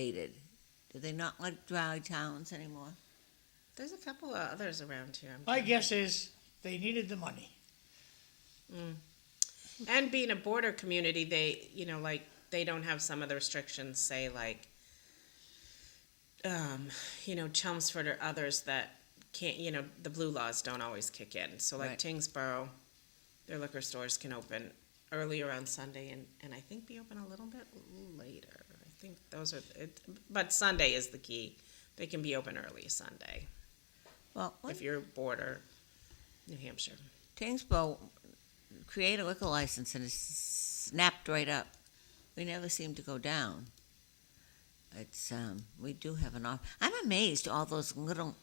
aided. Do they not like dry towns anymore? There's a couple of others around here. My guess is they needed the money. And being a border community, they, like, they don't have some of the restrictions, say, like, Chelmsford or others that can't, the blue laws don't always kick in. So, like, Right. Tingsboro, their liquor stores can open earlier on Sunday and I think be open a little bit later. I think those are, but Sunday is the key. They can be open early Sunday Well, if you're border New Hampshire. Tewksbury create a liquor license and it's snapped right up. We never seem to go down. It's we do have an off. I'm amazed all those little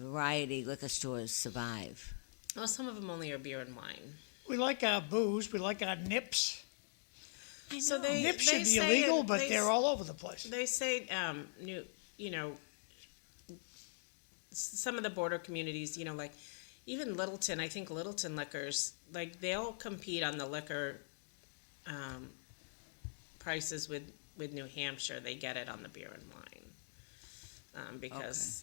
variety liquor stores survive. Well, some of them only are beer and wine. We like our booze, we like our nips. I know. So Nips should be say illegal, it- but they they're all over the place. They say, some of the border communities, like even Littleton, I think Littleton Liquors, like they'll compete on the liquor prices with New Hampshire. They get it on the beer and wine because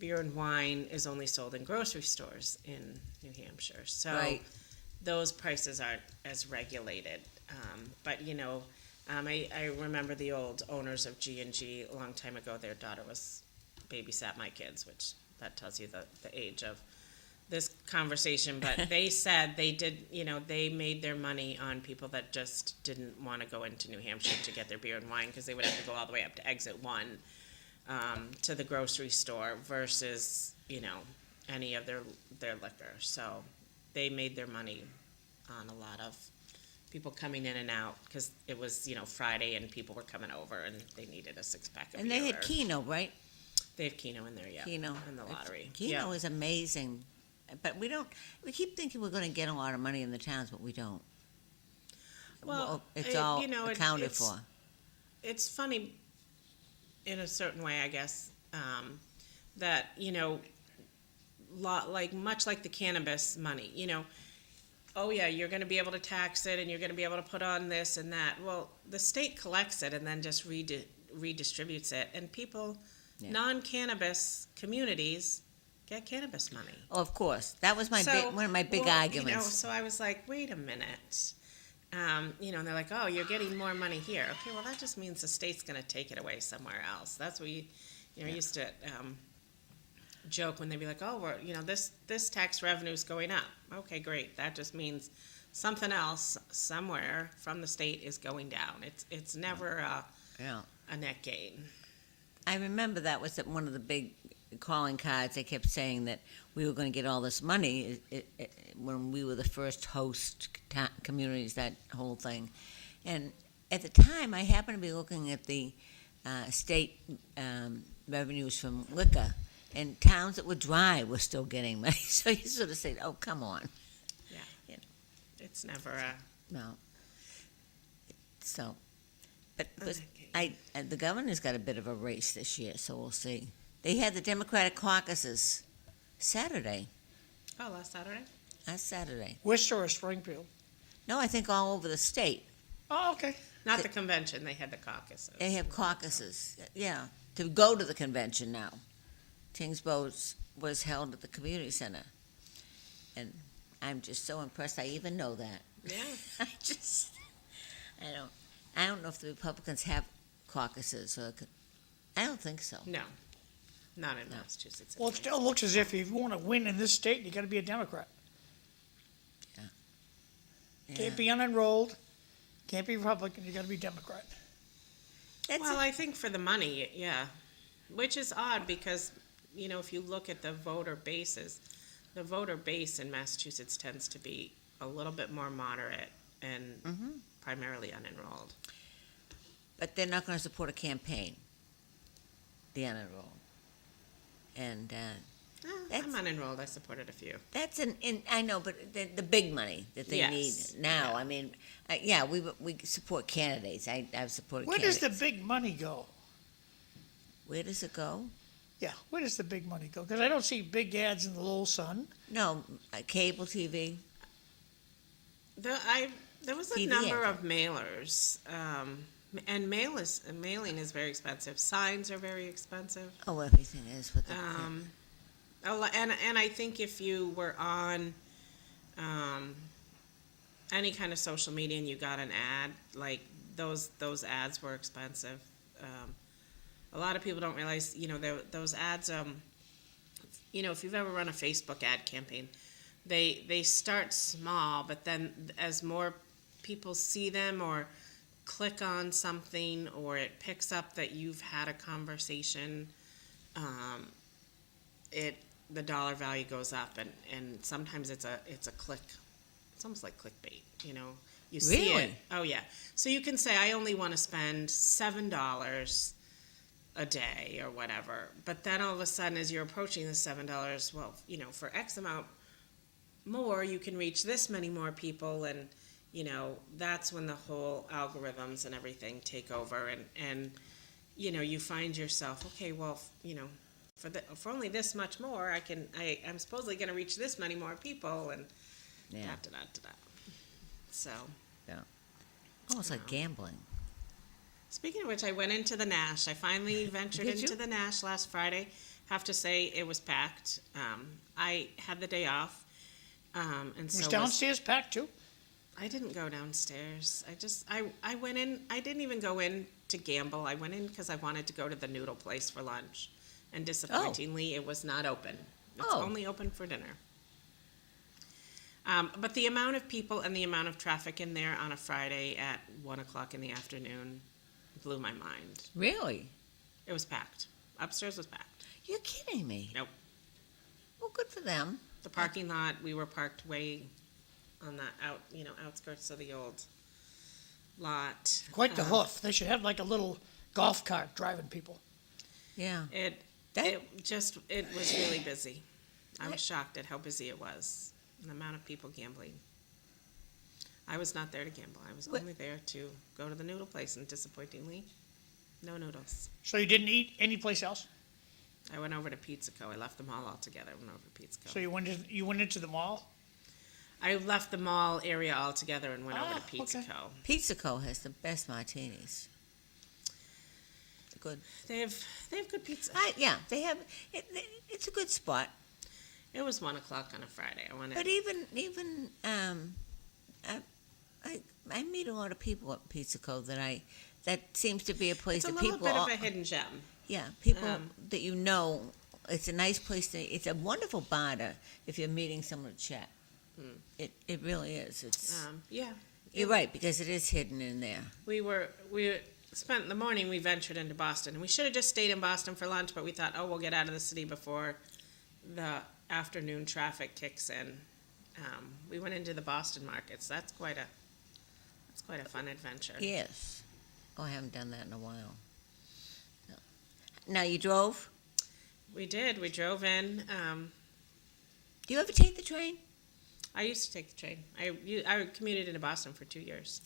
beer and wine is only sold in grocery stores in New Hampshire. So Right. those prices aren't as regulated. But I remember the old owners of G&G a long time ago. Their daughter babysat my kids, which that tells you the age of this conversation. But they said they did, they made their money on people that just didn't want to go into New Hampshire to get their beer and wine because they would have to go all the way up to exit 1 to the grocery store versus, any of their liquor. So they made their money on a lot of people coming in and out because it was, Friday and people were coming over and they needed a 6-pack of And beer. they had Keno, right? They have Keno in there, yeah. Keno. In the lottery. Keno is amazing. But we keep thinking we're going to get a lot of money in the towns, but we don't. Well, it's all accounted it's, for. It's funny in a certain way, I guess, that, much like the cannabis money, oh yeah, you're going to be able to tax it and you're going to be able to put on this and that. Well, the state collects it and then just redistributes it. And people, non-cannabis communities, get cannabis money. Oh, of course. That was one of my big arguments. So I was like, wait a minute. And they're like, oh, you're getting more money here. Okay, well, that just means the state's going to take it away somewhere else. That's what used to joke when they'd be like, oh, this tax revenue is going up. Okay, great. That just means something else somewhere from the state is going down. It's never a net gain. I remember that was one of the big calling cards. They kept saying that we were going to get all this money when we were the first host communities, that whole thing. And at the time, I happened to be looking at the state revenues from liquor, and towns that were dry were still getting money. So you sort of say, oh, come on. Yeah. It's never a... No. So, but the governor's got a bit of a race this year, so we'll see. They had the Democratic caucuses Saturday. Oh, last Saturday? Last Saturday. Worcester or Springfield? No, I think all over the state. Oh, okay. Not the convention. They had the caucuses. They have caucuses, yeah, to go to the convention now. Tingsboro was held at the community center. And I'm just so impressed I even know that. Yeah. I don't know if the Republicans have caucuses. I don't think so. No. Not in Massachusetts. Well, it still looks as if you want to win in this state, you got to be a Democrat. Yeah. Can't be unenrolled, can't be Republican, you got to be Democrat. Well, I think for the money, yeah. Which is odd because, if you look at the voter bases, the voter base in Massachusetts tends to be a little bit more moderate and primarily unenrolled. But they're not going to support a campaign, the unenrolled. And I'm unenrolled. I supported a few. that's I know, but the big money that they need now. Yeah. I mean, we support candidates. I've supported Where does candidates. the big money go? Where does it go? Yeah, where does the big money go? Because I don't see big ads in the Lowell Sun. No, cable TV. There was a TV number ad. of mailers And mailing is very expensive. Signs are very expensive. Oh, everything is with the. And I think if you were on any kind of social media and you got an ad, like those ads were expensive. A lot of people don't realize, those ads. If you've ever run a Facebook ad campaign, they start small, but then as more people see them or click on something, or it picks up that you've had a conversation, the dollar value goes up, and sometimes it's a click. It's almost like clickbait, You see it. Really? Oh yeah. So you can say, I only want to spend $7 a day or whatever, but then all of a sudden, as you're approaching the $7, well, for X amount more, you can reach this many more people, and that's when the whole algorithms and everything take over, and you find yourself, okay, well, for only this much more, I'm supposedly going to reach this many more people, and Yeah. da. So, Yeah. Almost like gambling. speaking of which, I went into the Nash. I finally ventured Did you? into the Nash last Friday. Have to say, it was packed. I had the day off, and so Was downstairs packed too? I didn't go downstairs. I went in. I didn't even go in to gamble. I went in because I wanted to go to the noodle place for lunch, and disappointingly, it was not open. It's Oh. only open for dinner. But the amount of people and the amount of traffic in there on a Friday at 1:00 in the afternoon blew my mind. Really? It was packed. Upstairs was packed. You're kidding me. Nope. Well, good for them. The parking lot, we were parked way on the outskirts of the old lot. Quite the hoof. They should have like a little golf cart driving people. Yeah. It was really busy. I was shocked at how busy it was, and the amount of people gambling. I was not there to gamble. I was only there to go to the noodle place, and disappointingly, no noodles. So you didn't eat anyplace else? I went over to Pizza Co. I left the mall altogether. I went over to Pizza Co. So you went into the mall? I left the mall area altogether and went over to Pizza okay. Co. Pizza Co. has the best martinis. Good. They have good pizza. Yeah, they have. It's a good spot. It was 1:00 on a Friday. I wanted. But even I meet a lot of people at Pizza Co. that seems to be a place It's a that little people. bit of a hidden gem. Yeah, people that it's a nice place to. It's a wonderful bar if you're meeting someone to chat. It really is. It's Yeah. you're right, because it is hidden in there. We spent the morning. We ventured into Boston, and we should have just stayed in Boston for lunch. But we thought, we'll get out of the city before the afternoon traffic kicks in. We went into the Boston markets. That's quite a fun adventure. Yes. Oh, I haven't done that in a while. No. Now you drove? We did. We drove in. Do you ever take the train? I used to take the train. I commuted into Boston for 2 years.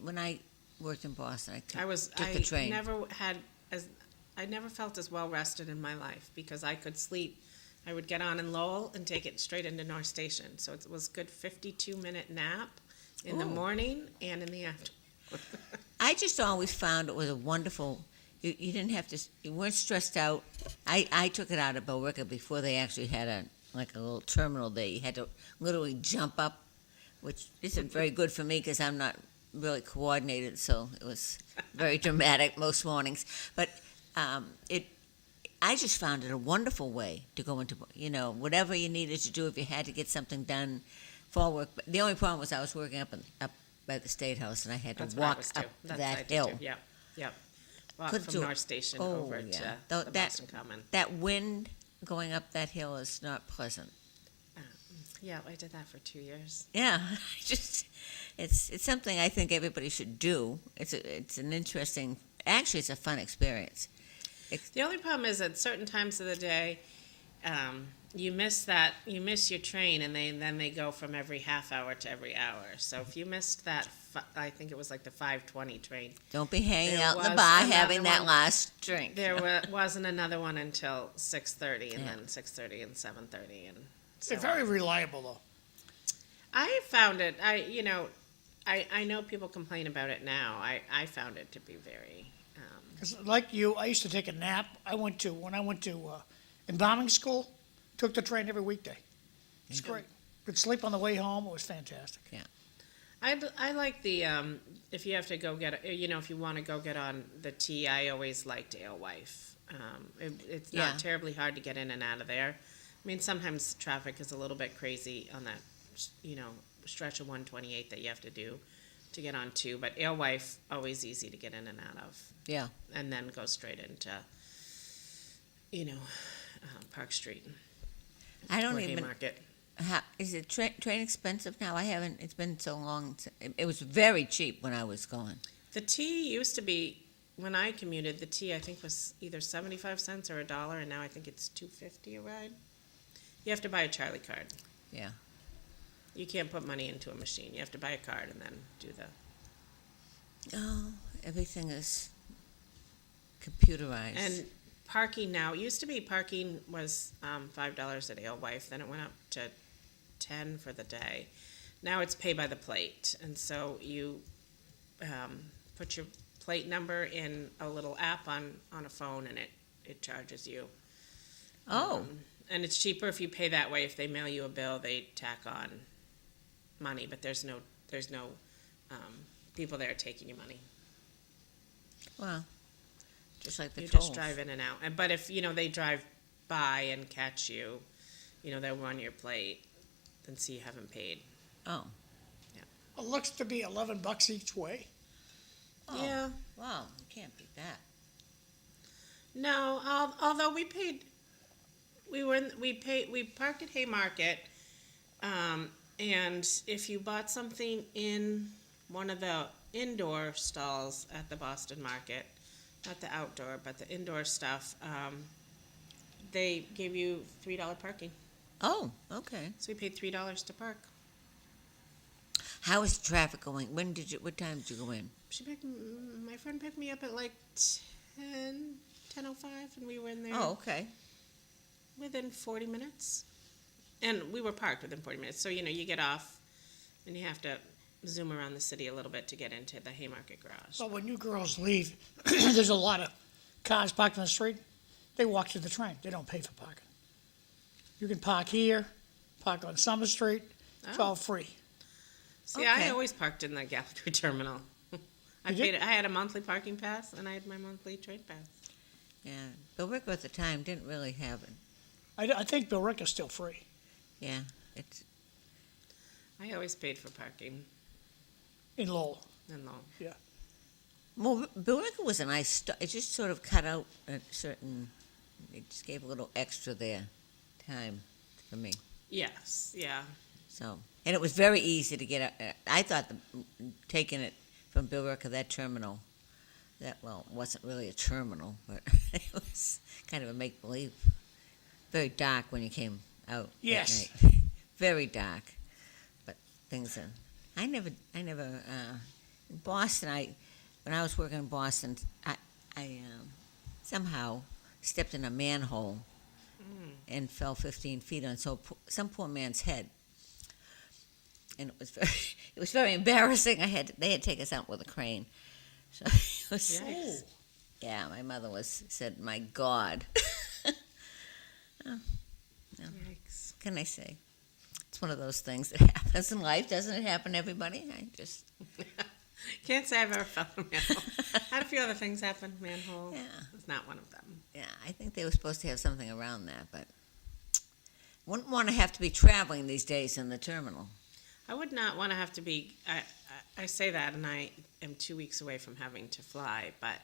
When I worked in Boston, I took I the train. I never felt as well rested in my life because I could sleep. I would get on in Lowell and take it straight into North Station. So it was a good 52-minute nap in the Ooh. morning and in the afternoon. I just always found it was a wonderful. You didn't have to. You weren't stressed out. I took it out of Billerica before they actually had a little terminal there. You had to literally jump up, which isn't very good for me because I'm not really coordinated. So it was very dramatic most mornings. But I just found it a wonderful way to go into whatever you needed to do if you had to get something done for work. But the only problem was I was working up by the State House and I had to That's what I walk was up too. That's that what I did hill. too. Yep. Walk Couldn't from do it. North Station Oh, over yeah. to Though the that- Boston Common. That wind going up that hill is not pleasant. Yeah, I did that for 2 years. Yeah, it's something I think everybody should do. It's an interesting. Actually, it's a fun experience. The only problem is at certain times of the day, you miss your train, and then they go from every half hour to every hour. So if you missed that, I think it was like the 5:20 train. Don't be hanging There out in the was bar another having that one. last drink. There wasn't another one until 6:30, and Yeah. then 6:30 and 7:30, and so They're very reliable though. I found it. I know people complain about it now. I found it to be very, 'Cause like you, I used to take a nap. When I went to embalming school, took the train every weekday. It's great. Could sleep on the way home. It was fantastic. Yeah. I like the, if you have to go get, if you want to go get on the T, I always liked Alewife. It's Yeah. not terribly hard to get in and out of there. I mean, sometimes traffic is a little bit crazy on that, stretch of 128 that you have to do to get on 2, but Alewife, always easy to get in and out of. Yeah. And then go straight into, Park Street I don't or even. Haymarket. Is it train expensive now? I haven't. It's been so long. It was very cheap when I was going. The T used to be, when I commuted, the T I think was either 75 cents or $1, and now I think it's $2.50 a ride. You have to buy a Charlie card. Yeah. You can't put money into a machine. You have to buy a card and then do the. Oh, everything is computerized. And parking now, it used to be parking was $5 at Alewife, then it went up to 10 for the day. Now it's pay by the plate, and so you put your plate number in a little app on a phone, and it charges you. Oh. And it's cheaper if you pay that way. If they mail you a bill, they tack on money, but there's no people there taking your money. Well, just like the You tolls. just drive in and out. But if they drive by and catch you, they'll run your plate and see you haven't paid. Oh. It looks to be $11 each way. Oh. Yeah. Wow, you can't beat that. No, although we parked at Haymarket, and if you bought something in one of the indoor stalls at the Boston Market, not the outdoor, but the indoor stuff, they gave you $3 parking. Oh, okay. So we paid $3 to park. How is traffic going? What time did you go in? My friend picked me up at like 10:05, and we were in there Oh, okay. within 40 minutes. And we were parked within 40 minutes. So, you get off, and you have to zoom around the city a little bit to get into the Haymarket garage. But when you girls leave, there's a lot of cars parked on the street. They walk to the train. They don't pay for parking. You can park here, park on Summer Street. It's all free. See, I Okay. always parked in the Gallagher terminal. I You did? had a monthly parking pass, and I had my monthly train pass. Yeah. Billerica at the time didn't really have it. I think Billerica's still free. Yeah. It's I always paid for parking In Lowell. in Lowell. Yeah. well, Billerica was a nice. It just sort of cut out a certain. It just gave a little extra there, time for me. Yes, yeah. So, and it was very easy to get. I thought taking it from Billerica, that terminal, wasn't really a terminal, but it was kind of a make believe. Very dark when you came out. Yes. At night. Very dark, but things are. I never. In Boston, when I was working in Boston, I somehow stepped in a manhole and fell 15 feet on some poor man's head. And it was very embarrassing. They had to take us out with a crane. So it was, Yikes. yeah, my mother said, "My God." Yikes. What can I say? It's one of those things that happens in life, doesn't it happen to everybody? Can't say I've ever fell in a manhole. Had a few other things happen. Manhole. Yeah. It's not one of them. Yeah, I think they were supposed to have something around that, but wouldn't want to have to be traveling these days in the terminal. I would not want to have to be. I say that, and I am 2 weeks away from having to fly. But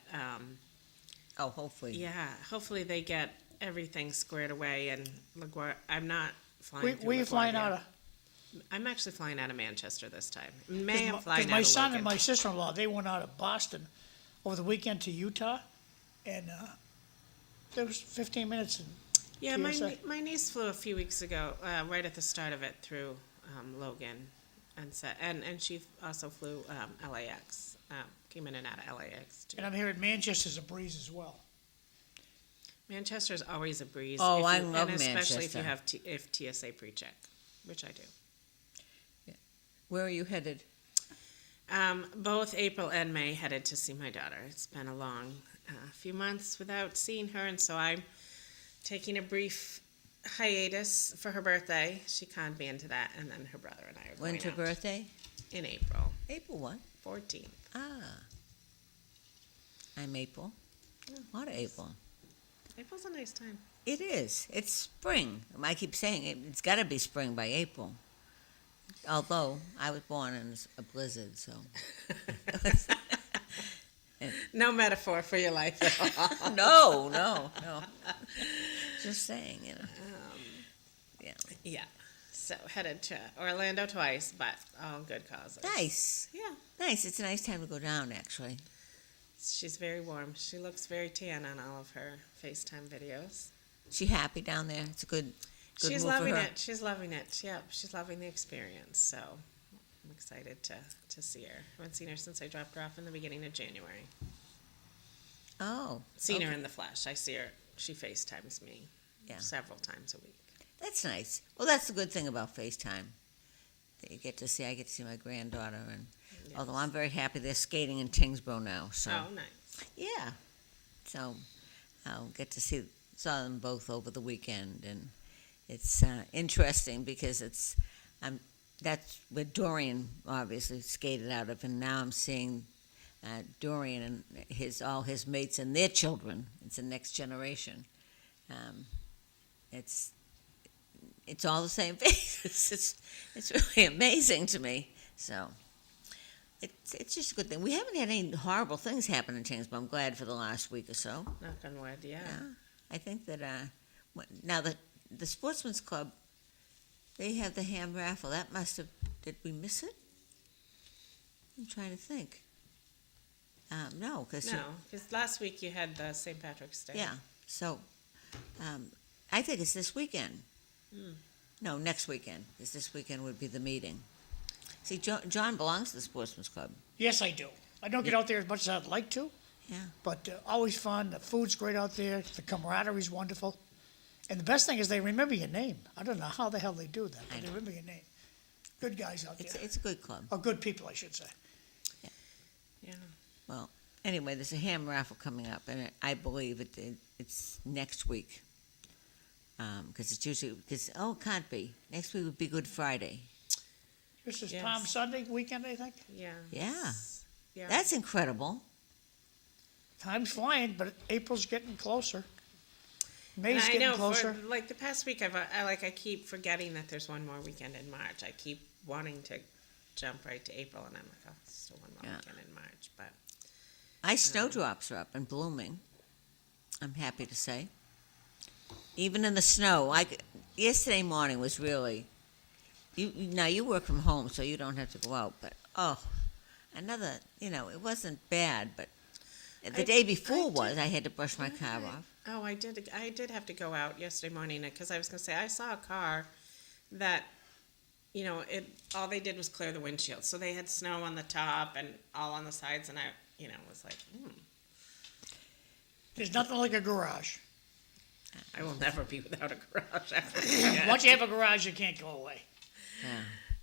Oh, hopefully. yeah, hopefully they get everything squared away. And LaGuardia, I'm not flying. Where you flying out of? I'm actually flying out of Manchester this time. May I'm flying Because out my of son Logan. and my sister-in-law, they went out of Boston over the weekend to Utah, and there was 15 minutes. Yeah, TSA. my niece flew a few weeks ago, right at the start of it, through Logan, and she also flew LAX. Came in and out of LAX too. And I'm hearing Manchester's a breeze as well. Manchester's always a breeze. Oh, if I you, love and especially if you Manchester. have if TSA pre-check, which I do. Where are you headed? Both April and May headed to see my daughter. It's been a long few months without seeing her, and so I'm taking a brief hiatus for her birthday. She conned me into that, and then her brother and I are going When's her out birthday? in April April what? 14th. Ah. I'm April. A lot of April. April's a nice time. It is. It's spring. I keep saying it, it's got to be spring by April. Although I was born in a blizzard, so. No metaphor for your life at all. No. Just saying, Yeah. Yeah. So headed to Orlando twice, but all good causes. Nice. Yeah. Nice. It's a nice time to go down, actually. She's very warm. She looks very tan on all of her FaceTime videos. She happy down there? It's a good She's move loving for her. it. She's loving it. Yeah, she's loving the experience. So I'm excited to see her. I haven't seen her since I dropped her off in the beginning of January. Oh. Seen her okay. in the flesh. I see her. She FaceTimes me several times a week. That's nice. Well, that's the good thing about FaceTime. That I get to see my granddaughter, and Yes. although I'm very happy they're skating in Tingsboro now, so Oh, nice. yeah. So I'll get to saw them both over the weekend, and it's interesting because that's where Dorian obviously skated out of, and now I'm seeing Dorian and all his mates and their children. It's the next generation. It's all the same faces. It's really amazing to me. So it's just a good thing. We haven't had any horrible things happen in Tingsboro. I'm glad for the last week or so. Knock on wood, yeah. I think that now the Sportsman's Club, they have the ham raffle. That must have. Did we miss it? I'm trying to think. No, because No, because last week you had the St. Patrick's Day. yeah. So I think it's this weekend. No, next weekend. Because this weekend would be the meeting. See, John belongs to the Sportsman's Club. Yes, I do. I don't get out there as much as I'd like to, Yeah. but always fun. The food's great out there. The camaraderie's wonderful. And the best thing is they remember your name. I don't know how the hell they do that, but I they know. remember your name. Good guys out there. It's a good club. Or good people, I should say. Yeah. Well, anyway, there's a ham raffle coming up, and I believe it's next week. Because it's usually, it can't be. Next week would be Good Friday. This is Yes. Palm Sunday weekend, I think. Yeah. Yeah. Yeah. That's incredible. Time's flying, but April's getting closer. May's And I getting know closer. for like the past week, I keep forgetting that there's one more weekend in March. I keep wanting to jump right to April, and I'm like, oh, it's still one more Yeah. weekend in March. But Mm-hmm. Snowdrops are up and blooming. I'm happy to say. Even in the snow, yesterday morning was really. Now you work from home, so you don't have to go out. But it wasn't bad. But the day before I had to brush my car off. oh, I did have to go out yesterday morning because I was going to say I saw a car that, all they did was clear the windshield. So they had snow on the top and all on the sides, and I, was like, There's nothing like a garage. I will never be without a garage after that. Once you have a garage, you can't go away. Yeah.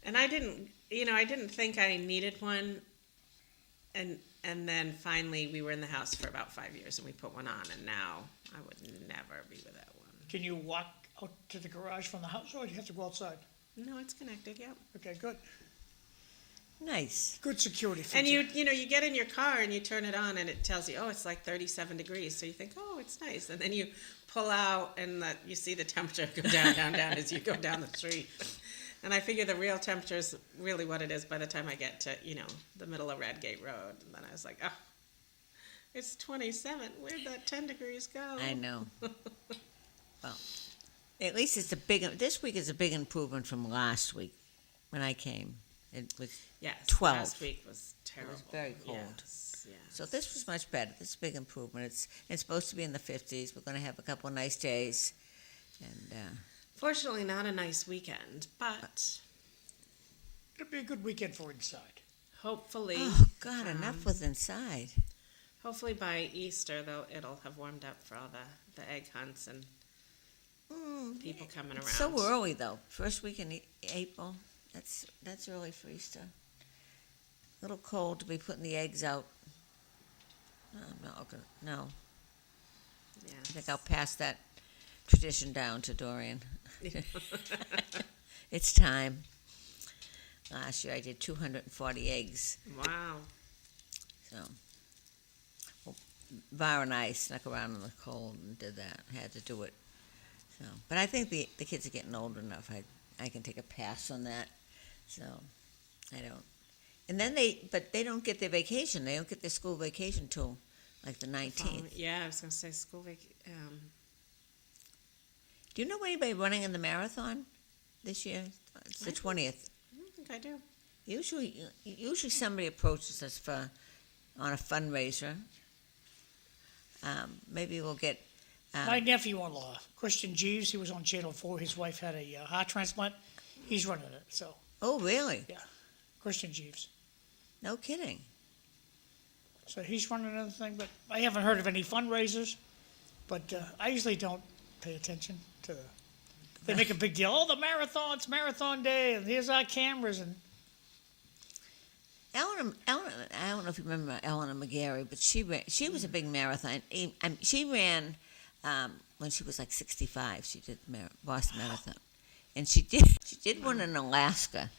And I didn't think I needed one, and then finally we were in the house for about 5 years and we put one on, and now I would never be without one. Can you walk out to the garage from the house, or do you have to go outside? No, it's connected. Yep. Okay, good. Nice. Good security feature. And you get in your car and you turn it on and it tells you, oh, it's like 37 degrees. So you think, oh, it's nice. And then you pull out and you see the temperature go down, down, down as you go down the street. And I figure the real temperature is really what it is by the time I get to, the middle of Redgate Road. And then I was like, oh, it's 27. Where'd that 10 degrees go? I know. Well, at least this week is a big improvement from last week when I came. It was Yes. 12. Last week was terrible. very cold. Yes. So this was much better. This is a big improvement. It's supposed to be in the 50s. We're going to have a couple of nice days. And Fortunately, not a nice weekend, but It'll be a good weekend for inside. hopefully, oh God, enough with inside. hopefully by Easter, it'll have warmed up for all the egg hunts and people coming around. It's so early though. First week in April. That's early for Easter. little cold to be putting the eggs out. No, Yeah. I think I'll pass that tradition down to Dorian. It's time. Last year I did 240 eggs, Wow. so. Well, Var and I snuck around in the cold and did that, had to do it. So, but I think the kids are getting old enough, I can take a pass on that, so, I don't. And then but they don't get their vacation, they don't get their school vacation till like the 19th. Yeah, I was gonna say school Do you know anybody running in the marathon this year? It's the 20th. I don't think I do. Usually somebody approaches us on a fundraiser. Maybe we'll get. My nephew-in-law, Christian Jeeves, he was on Channel 4. His wife had a heart transplant. He's running it, so, Oh, really? yeah. Christian Jeeves. No kidding. So he's running another thing, but I haven't heard of any fundraisers. But I usually don't pay attention to. They make a big deal. Oh, the marathon's Marathon Day, and here's our cameras, and Ellen, I don't know if you remember Eleanor McGarry, but she was a big marathon. She ran when she was like 65. She did the Boston Marathon, and she did one in Alaska,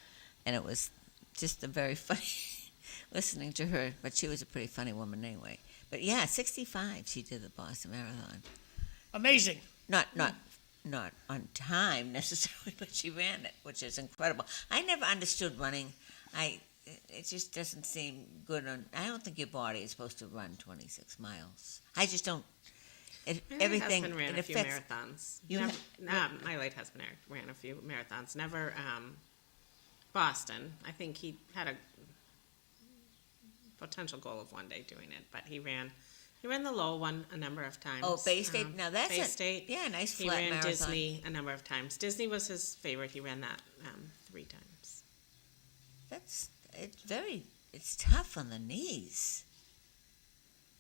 and it was just a very funny listening to her. But she was a pretty funny woman anyway. But yeah, 65 she did the Boston Marathon. amazing. Not on time necessarily, but she ran it, which is incredible. I never understood running. It just doesn't seem good I don't think your body is supposed to run 26 miles. I just don't. My husband ran a few affects. marathons. You My late husband ran a few marathons. Never Boston. I think he had a potential goal of one day doing it, but he ran the Lowell one a number of times. Oh, Bay State. Now that's Bay State. Yeah, nice He flat ran marathon. Disney a number of times. Disney was his favorite. He ran that 3 times. It's tough on the knees.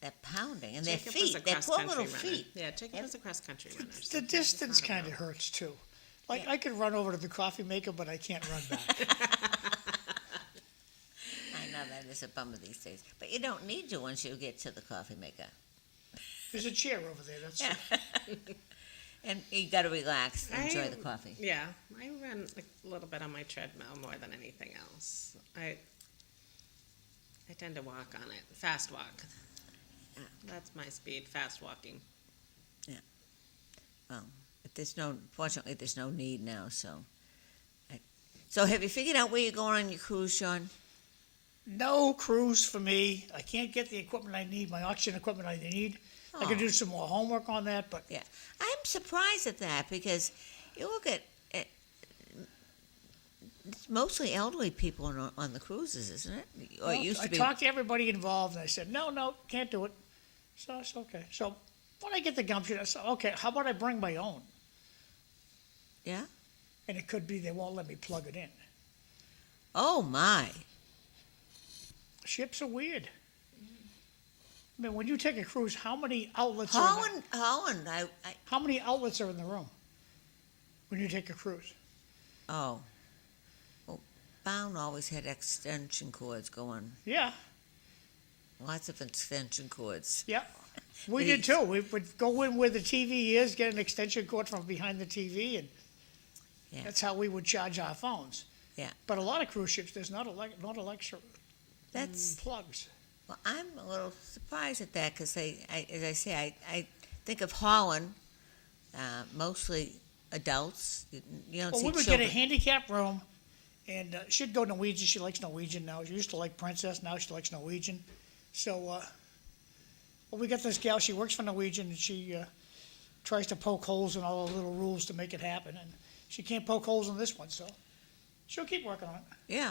That pounding and Jacob their was a feet, their poor cross-country little runner. feet. Yeah, Jacob was a cross-country runner. so The it's distance not kind of about- hurts too. Like Yeah. I could run over to the coffee maker, but I can't run back. I know that is a bummer these days, but you don't need to once you get to the coffee maker. There's a chair over there. That's Yeah. And you got to relax and enjoy the coffee. Yeah, I run a little bit on my treadmill more than anything else. I tend to walk on it, fast walk. That's my speed, fast walking. Well, fortunately, there's no need now. So have you figured out where you're going on your cruise, Sean? no cruise for me. I can't get the equipment I need, my oxygen equipment I need. I could do some more homework on that, but Yeah, I'm surprised at that because you look at it's mostly elderly people on the cruises, isn't it? Or it used to I be. talked to everybody involved, and I said, no, can't do it. So it's okay. So when I get the gumption, I said, okay, how about I bring my own? Yeah. And it could be they won't let me plug it in. Oh my. Ships are weird. I mean, when you take a cruise, how many outlets are in the, Holland. how many outlets are in the room when you take a cruise? Oh. Well, Bown always had extension cords going. Yeah, Lots of extension cords. yeah. We did too. We would go in where the TV is, get an extension cord from behind the TV, and Yeah. that's how we would charge our phones. Yeah. But a lot of cruise ships, there's not electric That's. plugs. Well, I'm a little surprised at that because as I say, I think of Holland, mostly adults. You don't Well, see we would children. get a handicap room, and she'd go Norwegian. She likes Norwegian now. She used to like Princess. Now she likes Norwegian. So, well, we got this gal. She works for Norwegian, and she tries to poke holes in all the little rules to make it happen. And she can't poke holes in this one, so she'll keep working on it. Yeah,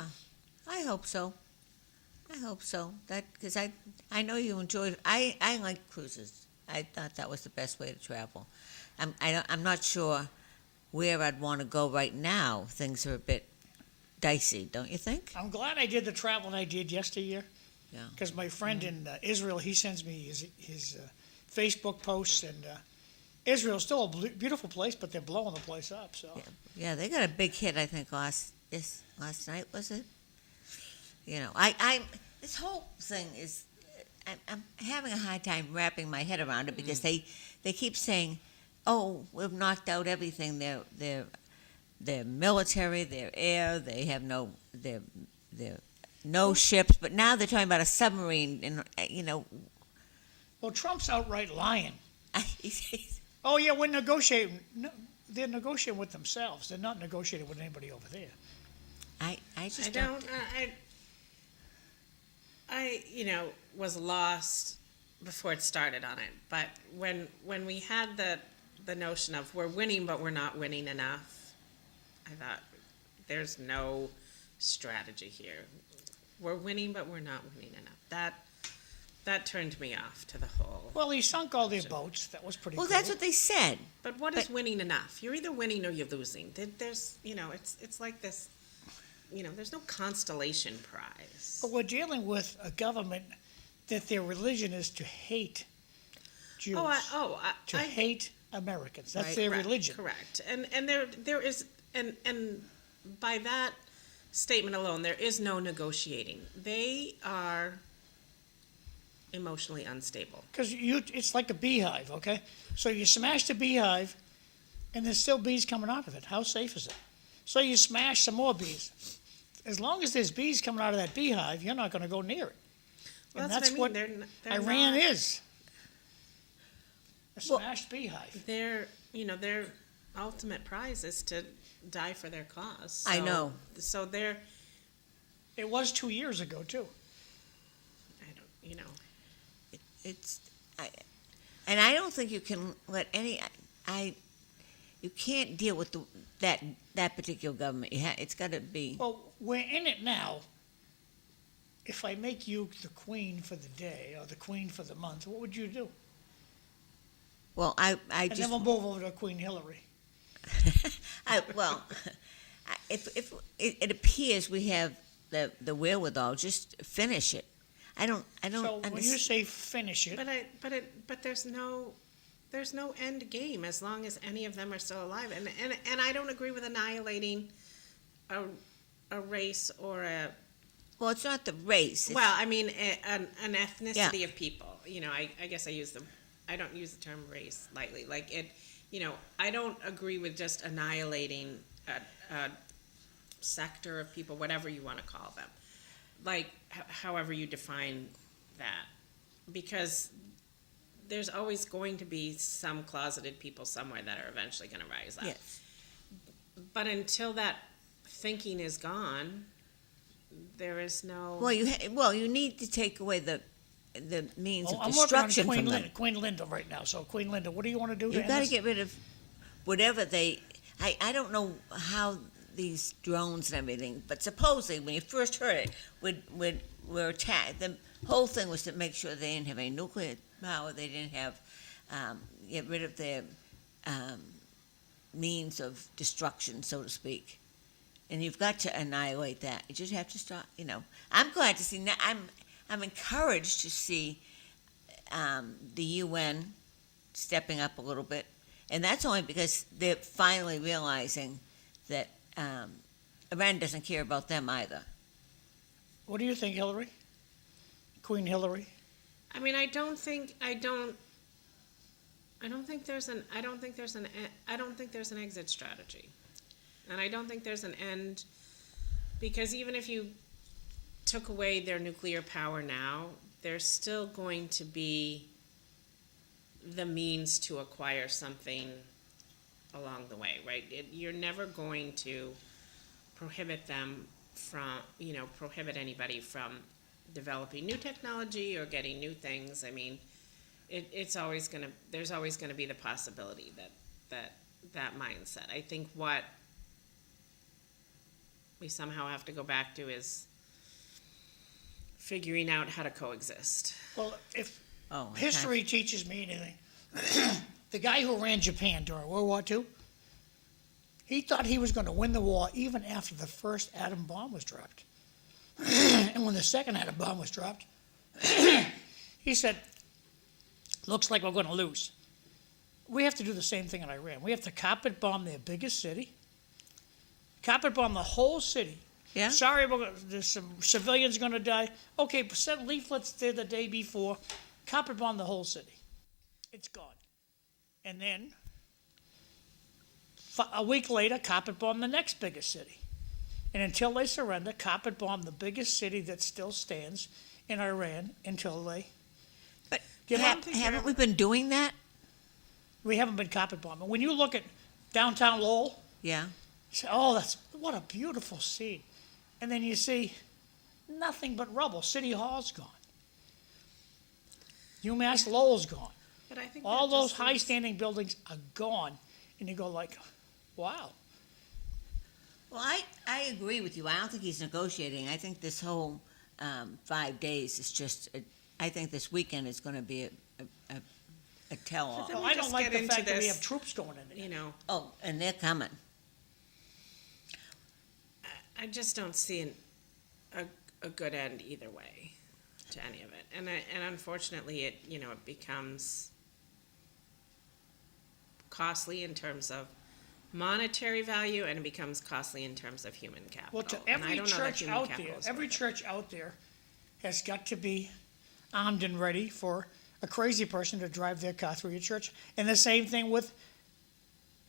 I hope so. That because I know you enjoyed. I like cruises. I thought that was the best way to travel. I'm not sure where I'd want to go right now. Things are a bit dicey, don't you think? I'm glad I did the travel I did yesteryear. Yeah. Because my friend in Israel, he sends me his Facebook posts, and Israel's still a beautiful place, but they're blowing the place up. So Yeah, they got a big hit. I think last night was it? This whole thing is, I'm having a hard time wrapping my head around it because they keep saying, oh, we've knocked out everything. They're military, they're air, they have they're no ships, but now they're talking about a submarine, and Well, Trump's outright lying. Oh, yeah, we're negotiating. No, they're negotiating with themselves. They're not negotiating with anybody over there. I just I don't, I was lost before it started on it, but when we had the notion of we're winning but we're not winning enough, I thought there's no strategy here. We're winning but we're not winning enough. That turned me off to the whole. Well, he sunk all their boats. That was pretty Well, cool. that's what they said. But what is winning enough? You're either winning or you're losing. There's, it's like this, there's no constellation prize. But we're dealing with a government that their religion is to hate Jews, to hate Americans. That's their religion. Correct. And there is, and by that statement alone, there is no negotiating. They are emotionally unstable. Because it's like a beehive, okay? So you smash the beehive, and there's still bees coming out of it. How safe is it? So you smash some more bees. As long as there's bees coming out of that beehive, you're not going to go near it. Well, And that's what I mean. They're Iran not, is. A smashed beehive. Their ultimate prize is to die for their cause. I know. So they're, It was 2 years ago, too. And I don't think you can let you can't deal with that particular government. It's got to be. Well, we're in it now. If I make you the queen for the day or the queen for the month, what would you do? Well, I And just. then we'll move over to Queen Hillary. If it appears we have the wherewithal, just finish it. I don't. So when you say finish it, but there's no end game as long as any of them are still alive. And I don't agree with annihilating a race or a. Well, it's not the race. Well, I mean, an ethnicity of people. I guess I don't use the term race lightly. Like it, I don't agree with just annihilating a sector of people, whatever you want to call them. Like, however you define that. Because there's always going to be some closeted people somewhere that are eventually going to rise up. Yes. But until that thinking is gone, there is no. Well, you need to take away the means of I'm destruction working on from them. Queen Linda right now. So Queen Linda, what do you want to do? You've got to get rid of whatever they. I don't know how these drones and everything, but supposedly when you first heard it, we're attacked. The whole thing was to make sure they didn't have any nuclear power. They didn't have get rid of their means of destruction, so to speak. And you've got to annihilate that. You just have to stop. I'm glad to see. Now, I'm encouraged to see the UN stepping up a little bit, and that's only because they're finally realizing that Iran doesn't care about them either. What do you think, Hillary? Queen Hillary? I mean, I don't think there's an exit strategy. And I don't think there's an end, because even if you took away their nuclear power now, there's still going to be the means to acquire something along the way, right? You're never going to prohibit them from, prohibit anybody from developing new technology or getting new things. I mean, there's always gonna be the possibility that mindset. I think what we somehow have to go back to is figuring out how to coexist. Well, if history teaches me anything, the guy who ran Japan during World War II, he thought he was going to win the war even after the first atom bomb was dropped. And when the second atom bomb was dropped, he said, looks like we're going to lose. We have to do the same thing in Iran. We have to carpet bomb their biggest city, carpet bomb the whole city, Yeah. Sorry, there's some civilians gonna die. Okay, send leaflets there the day before, carpet bomb the whole city. It's gone. And then, a week later, carpet bomb the next biggest city. And until they surrender, carpet bomb the biggest city that still stands in Iran until they But give up. haven't we been doing that? We haven't been carpet bombing. When you look at downtown Lowell, Yeah. you say, oh, what a beautiful scene. And then you see nothing but rubble. City Hall's gone. UMass Lowell's gone. But I think All that those just high leaves- standing buildings are gone. And you go like, wow. Well, I agree with you. I don't think he's negotiating. I think this whole 5 days is just. I think this weekend is going to be a tell-all. Then Well, we I don't just like get the into fact that we this, have troops going in there. You know, Oh, and they're coming. I just don't see a good end either way to any of it. And unfortunately, it becomes costly in terms of monetary value, and it becomes costly in terms of human capital. Well, to And I every don't know that church human out capital there, is every worth it. church out there has got to be armed and ready for a crazy person to drive their car through your church. And the same thing with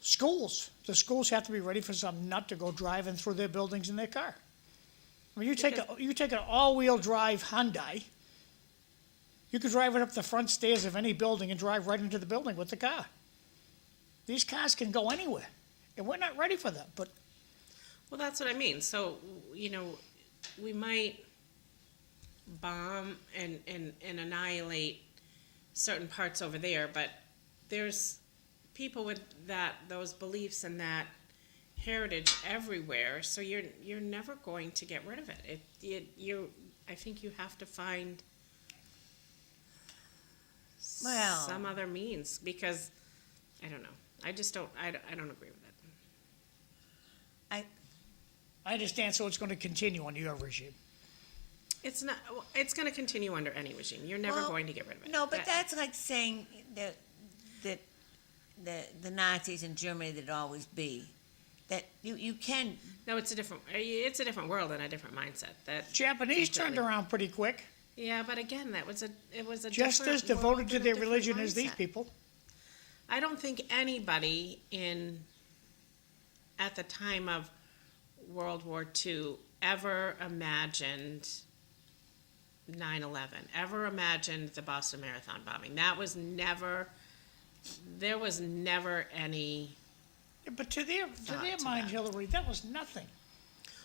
schools. The schools have to be ready for some nut to go driving through their buildings in their car. I mean, you take an all-wheel drive Hyundai, you could drive it up the front stairs of any building and drive right into the building with the car. These cars can go anywhere, and we're not ready for that. But Well, that's what I mean. So, we might bomb and annihilate certain parts over there, but there's people with those beliefs and that heritage everywhere. So you're never going to get rid of it. I think you have to find Well- some other means, because I don't know. I just don't. I don't agree with it. I understand, so it's going to continue under your regime. It's not. It's going to continue under any regime. You're never Well, going to get rid of it. No, but that's like saying that the Nazis in Germany that'd always be. That you can. No, it's a different world and a different mindset. That Japanese turned completely- around pretty quick, Yeah, but again, it was a just different as devoted world to and a their different religion as these mindset. people. I don't think anybody at the time of World War II ever imagined 9/11, ever imagined the Boston Marathon bombing. There was never any. Yeah, but to their to mind, that. Hillary, that was nothing.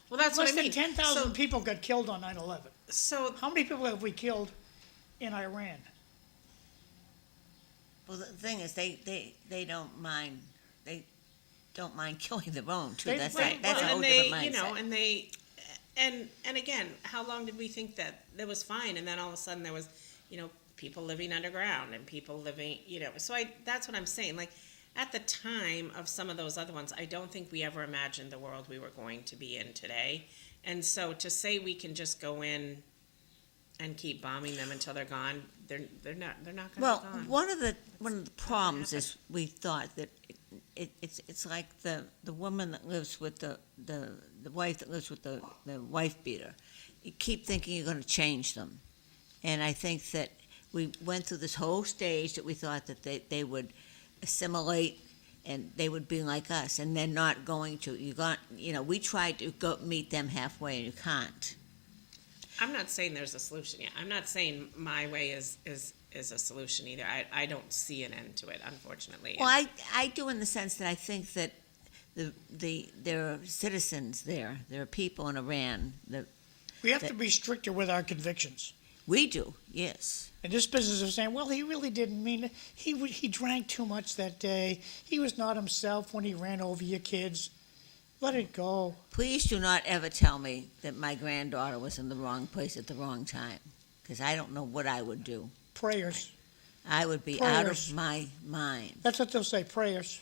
Well, that's Less what I mean. than 10,000 So- people got killed on 9/11. So How many people have we killed in Iran? Well, the thing is, they don't mind. They don't mind killing their own too. They- That's right, that's a well, whole and different mindset. and again, how long did we think that was fine, and then all of a sudden there was, people living underground and people living, so that's what I'm saying. Like, at the time of some of those other ones, I don't think we ever imagined the world we were going to be in today. And so to say we can just go in and keep bombing them until they're gone, they're not going to Well, be gone. one of the problems is we thought that it's like the woman that lives with the wife that lives with the wife beater. You keep thinking you're going to change them, and I think that we went through this whole stage that we thought that they would assimilate and they would be like us, and they're not going to. We tried to go meet them halfway, and you can't. I'm not saying there's a solution yet. I'm not saying my way is a solution either. I don't see an end to it, unfortunately. Well, I do in the sense that I think that there are citizens there are people in Iran that We have to be stricter with our convictions. we do, yes. And this business of saying, well, he really didn't mean it. He drank too much that day. He was not himself when he ran over your kids. Let it go. Please do not ever tell me that my granddaughter was in the wrong place at the wrong time, because I don't know what I would do. Prayers. I would be out Prayers. of my mind. That's what they'll say, prayers.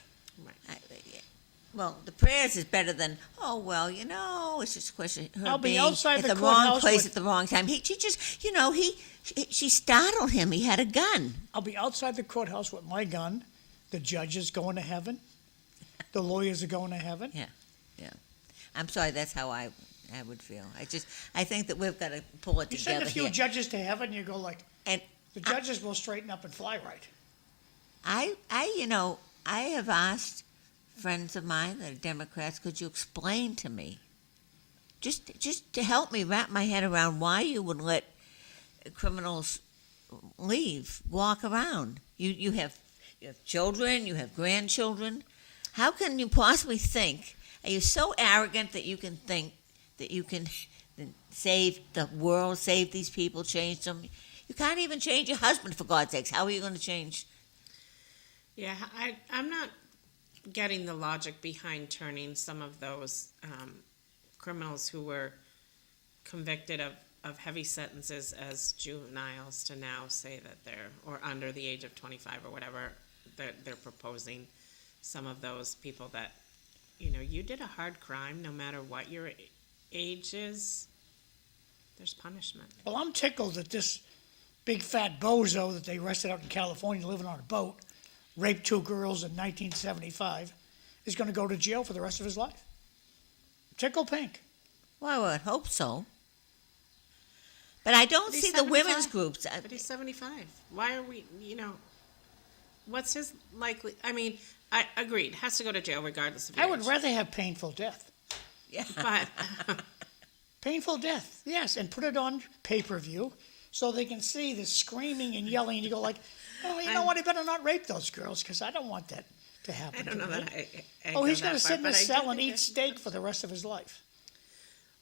Well, the prayers is better than, oh, well, it's just a question of her I'll be being outside at the the wrong courthouse place with- at the wrong time. She startled him. He had a gun. I'll be outside the courthouse with my gun. The judge is going to heaven. The lawyers are going to heaven. Yeah. I'm sorry, that's how I I would feel. I think that we've got to pull it You send together a few here. judges to heaven, you go like, And the judges will straighten up and fly right. I have asked friends of mine that are Democrats, could you explain to me, just to help me wrap my head around why you would let criminals walk around? You have children, you have grandchildren. How can you possibly think? Are you so arrogant that you can think that you can save the world, save these people, change them? You can't even change your husband, for God's sakes. How are you going to change? Yeah, I'm not getting the logic behind turning some of those criminals who were convicted of heavy sentences as juveniles to now say that they're, or under the age of 25 or whatever, they're proposing some of those people that, you did a hard crime, no matter what your age is, there's punishment. Well, I'm tickled that this big fat bozo that they arrested out in California living on a boat, raped 2 girls in 1975, is going to go to jail for the rest of his life. Tickle pink. Well, I would hope so. But I don't But he's see the women's 75. groups. But he's 75. Why are we, what's his likely, I agreed, has to go to jail regardless of your I would age. rather have painful death. Yeah. But, Painful death, yes, and put it on pay-per-view so they can see the screaming and yelling, and you go like, oh, you know what, I better not rape those girls, because I don't want that to happen I don't to know me. that I Oh, go he's that going to far, sit in but a I do cell and think eat that- steak for the rest of his life.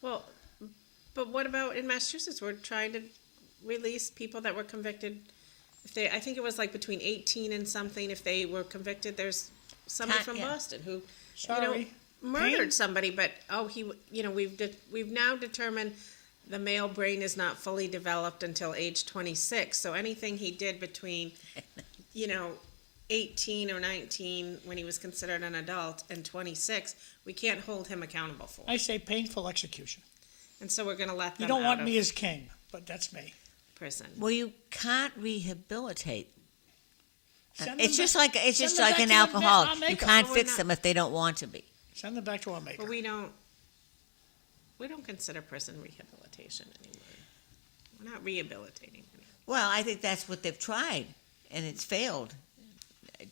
Well, but what about in Massachusetts? We're trying to release people that were convicted. I think it was like between 18 and something. If they were convicted, there's somebody from Yeah. Boston who, Sorry. murdered Pain? somebody. somebody. But we've now determined the male brain is not fully developed until age 26. So anything he did between, 18 or 19 when he was considered an adult and 26, we can't hold him accountable for. I say painful execution. And so we're going to let them You don't out want of me as king, but that's me. prison. Well, you can't rehabilitate. Send It's them just back- like send them an back to the alcoholic. You maker. can't We're fix not- them if they don't want to be. Send them back to our maker. But we don't consider prison rehabilitation anymore. We're not rehabilitating anymore. Well, I think that's what they've tried, and it's failed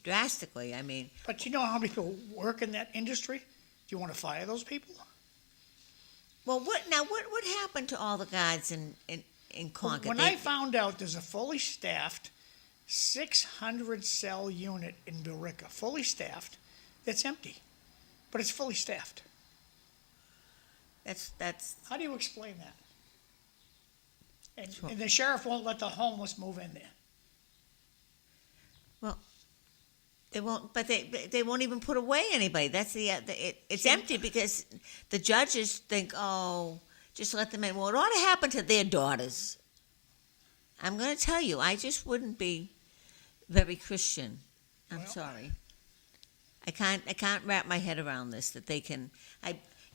drastically. I mean, But you know how many people work in that industry? Do you want to fire those people? well, what happened to all the guards in Concord? When I found out there's a fully staffed 600 cell unit in Billerica, fully staffed, that's empty, but it's fully staffed. that's How do you explain that? And the sheriff won't let the homeless move in there. well, they won't. But they won't even put away anybody. That's it's empty because the judges think, oh, just let them in. Well, it ought to happen to their daughters. I'm going to tell you, I just wouldn't be very Christian. I'm Well- sorry. I can't wrap my head around this. That they can.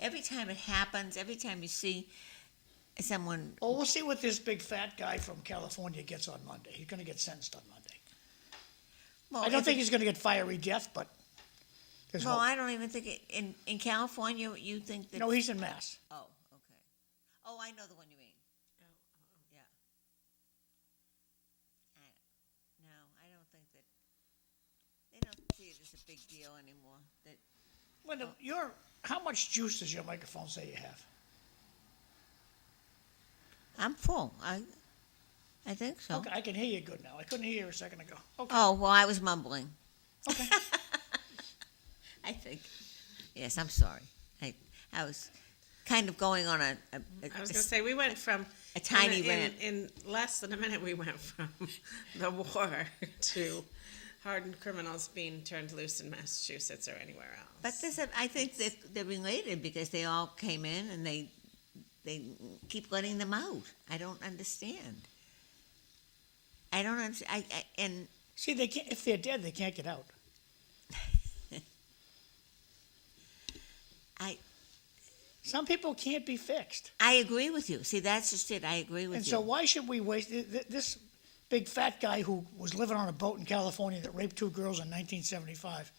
Every time it happens, every time you see someone. Well, we'll see what this big fat guy from California gets on Monday. He's going to get sentenced on Monday. Well, I don't if think it- he's going to get fiery death, but there's Well, hope. I don't even think in California you think that. No, he's in Mass. Oh, okay. Oh, I know the one you mean. Yeah. No, I don't think that they don't see it as a big deal anymore. That Linda, how much juice does your microphone say you have? I'm full. I think so. Okay, I can hear you good now. I couldn't hear you a second ago. Okay. Oh well, I was mumbling. Okay. I think. Yes, I'm sorry. I was kind of going on I was going to say, we went from a tiny in, rant. In less than a minute, we went from the war to hardened criminals being turned loose in Massachusetts or anywhere else. But I think that they're related because they all came in and they keep letting them out. I don't understand. I don't understand. And See, they can't. If they're dead, they can't get out. Some people can't be fixed. I agree with you. See, that's just it. I agree with And you. so why should we waste this big fat guy who was living on a boat in California that raped 2 girls in 1975?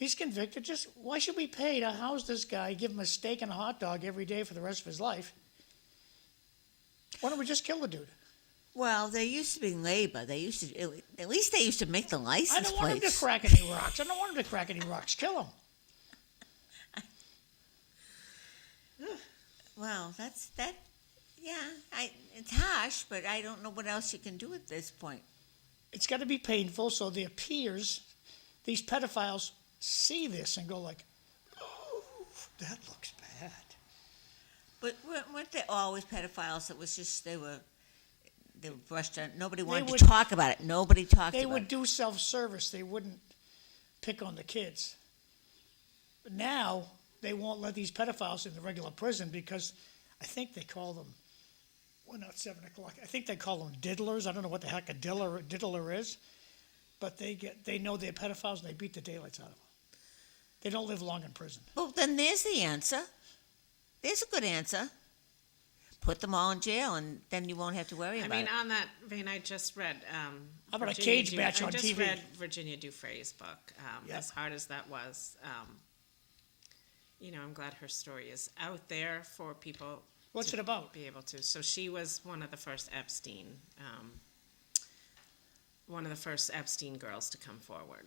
He's convicted. Just why should we pay to house this guy, give him a steak and a hot dog every day for the rest of his life? Why don't we just kill the dude? Well, there used to be labor. They used to, at least they used to make the license I don't want him to plates. crack any rocks. I don't want him to crack any rocks. Kill him. Well, yeah, it's harsh, but I don't know what else you can do at this point. It's got to be painful so the peers, these pedophiles, see this and go like, oh, that looks bad. But weren't they always pedophiles? It was just, they were brushed on, nobody wanted to talk about it. Nobody talked about it. They would do self-service. They wouldn't pick on the kids. But now, they won't let these pedophiles in the regular prison because I think they call them, well, not 7 o'clock. I think they call them diddlers. I don't know what the heck a diddler is. But they know they're pedophiles and they beat the daylights out of them. They don't live long in prison. Well, then there's the answer. There's a good answer. Put them all in jail, and then you won't have to worry about it. on that vein, I just read. How about a cage match on I just TV? read Virginia Dufresne's book. Yep. As hard as that was, I'm glad her story is out there for people. What's to it about? Be able to. So she was one of the first Epstein girls to come forward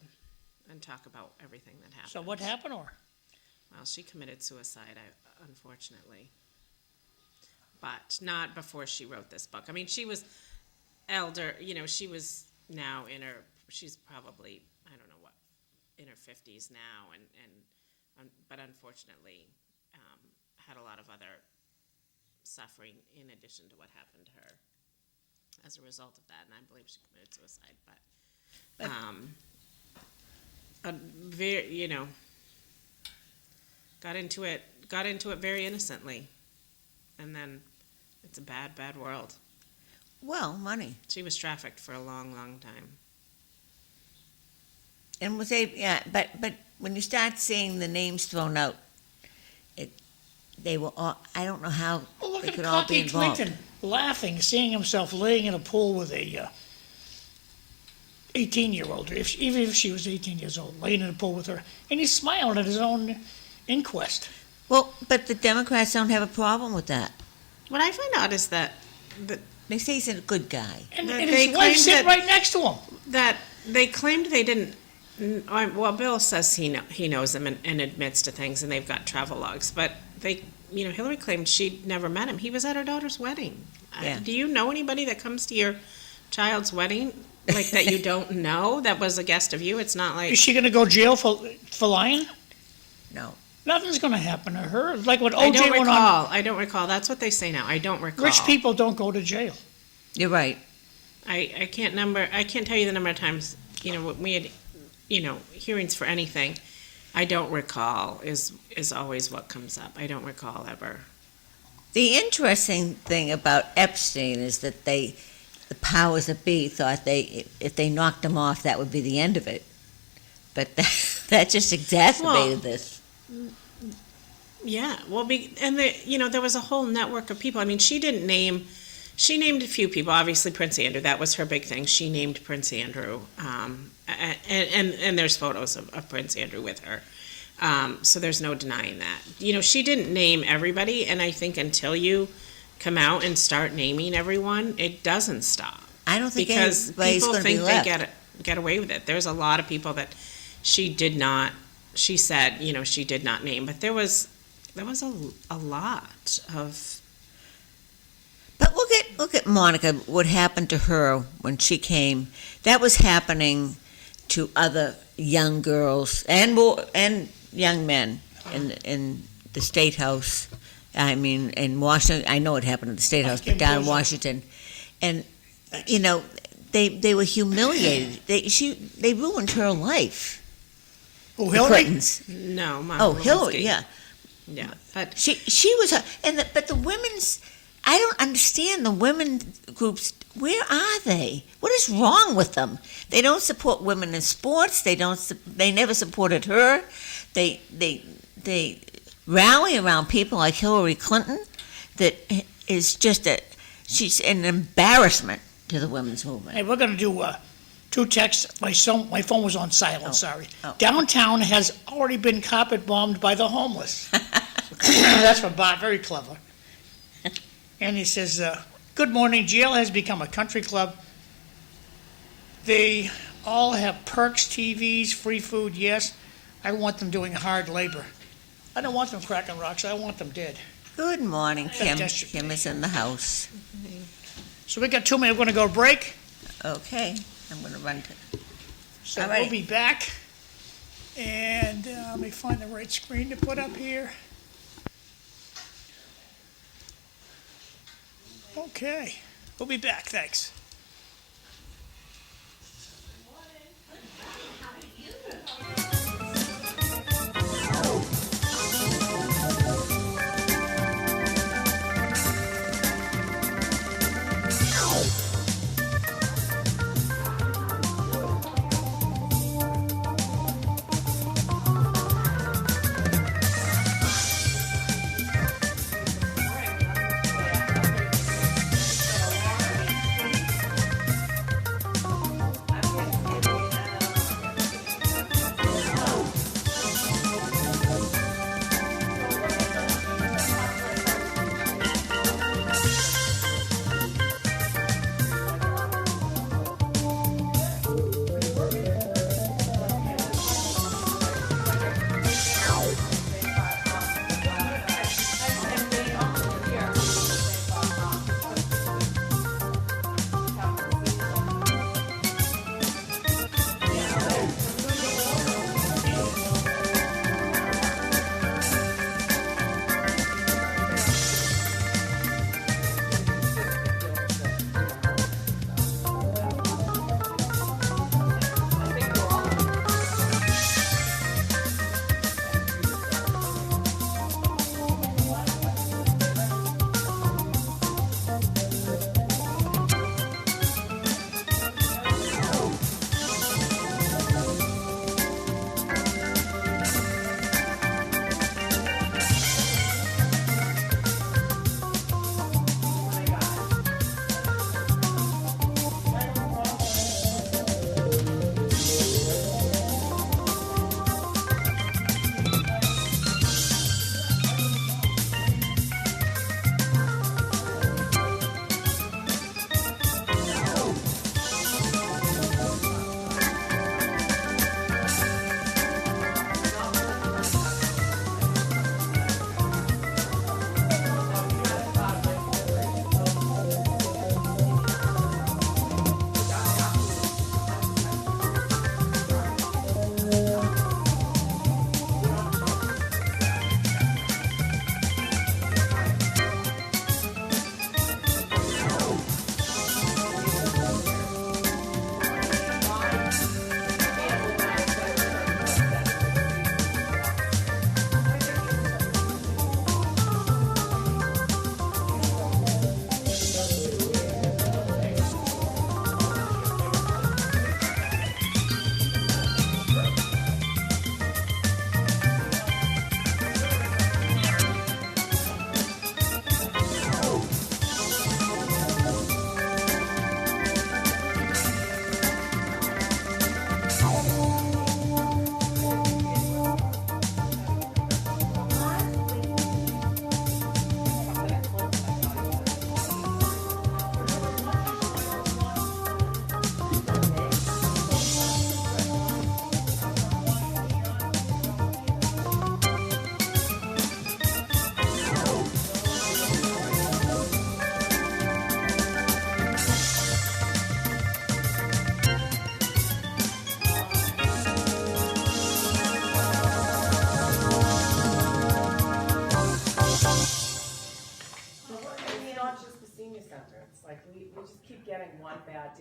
and talk about everything that happened. So what happened, or? Well, she committed suicide, unfortunately. But not before she wrote this book. I mean, she was elder, she was now she's probably, I don't know what, in her 50s now, but unfortunately had a lot of other suffering in addition to what happened to her as a result of that, and I believe she committed suicide, got into it very innocently, and then it's a bad, bad world. Well, money. She was trafficked for a long, long time. And but when you start seeing the names thrown out, they were all, I don't know how Well, look they at could all be Cocky involved. Clinton laughing, seeing himself laying in a pool with a 18-year-old, even if she was 18 years old, laying in a pool with her, and he's smiling at his own inquest. Well, but the Democrats don't have a problem with that. What I find odd is that They say he's a good guy. And They his claim wife sitting that- right next to him. that they claimed they didn't. Well, Bill says he knows them and admits to things, and they've got travel logs. But Hillary claimed she'd never met him. He was at her daughter's wedding. Yeah. Do you know anybody that comes to your child's wedding like that you don't know that was a guest of you? It's not like Is she going to go jail for lying? No. Nothing's going to happen to her. Like when I OJ don't went on. recall. I don't recall. That's what they say now. I don't recall. Rich people don't go to jail. You're right. I can't tell you the number of times, we had, hearings for anything. I don't recall is always what comes up. I don't recall ever. The interesting thing about Epstein is that the powers that be thought if they knocked him off, that would be the end of it. But that just exacerbated this. Yeah, well, there was a whole network of people. I mean, she named a few people. Obviously, Prince Andrew, that was her big thing. She named Prince Andrew, and there's photos of Prince Andrew with her. So there's no denying that. She didn't name everybody, and I think until you come out and start naming everyone, it doesn't stop. I don't think because anybody's people going to be think left. they get away with it. There's a lot of people that she did not. She said, she did not name, but there was a lot of. But look at Monica. What happened to her when she came? That was happening to other young girls and young men in the State House. I mean, in Washington. I know it happened at the State House, but down in Washington, and they were humiliated. They ruined her life. Oh, The Hillary? Clintons. No, Oh, Lewinsky. Hillary, yeah. Yeah, but She was but the women's. I don't understand the women groups. Where are they? What is wrong with them? They don't support women in sports. They never supported her. They rally around people like Hillary Clinton. That is just she's an embarrassment to the women's movement. Hey, we're going to do Two texts, my phone was on silent, sorry. Oh. Downtown has already been carpet bombed by the homeless. That's from Bart, very clever. And he says, good morning, jail has become a country club. They all have perks, TVs, free food, yes. I want them doing hard labor. I don't want them cracking rocks, I want them dead. Good morning, Kim. That's your Kim is in the house. So we got 2 minutes, we're gonna go to break, Okay, I'm gonna run to, so All we'll right. be back. And let me find the right screen to put up here. Okay, we'll be back, thanks.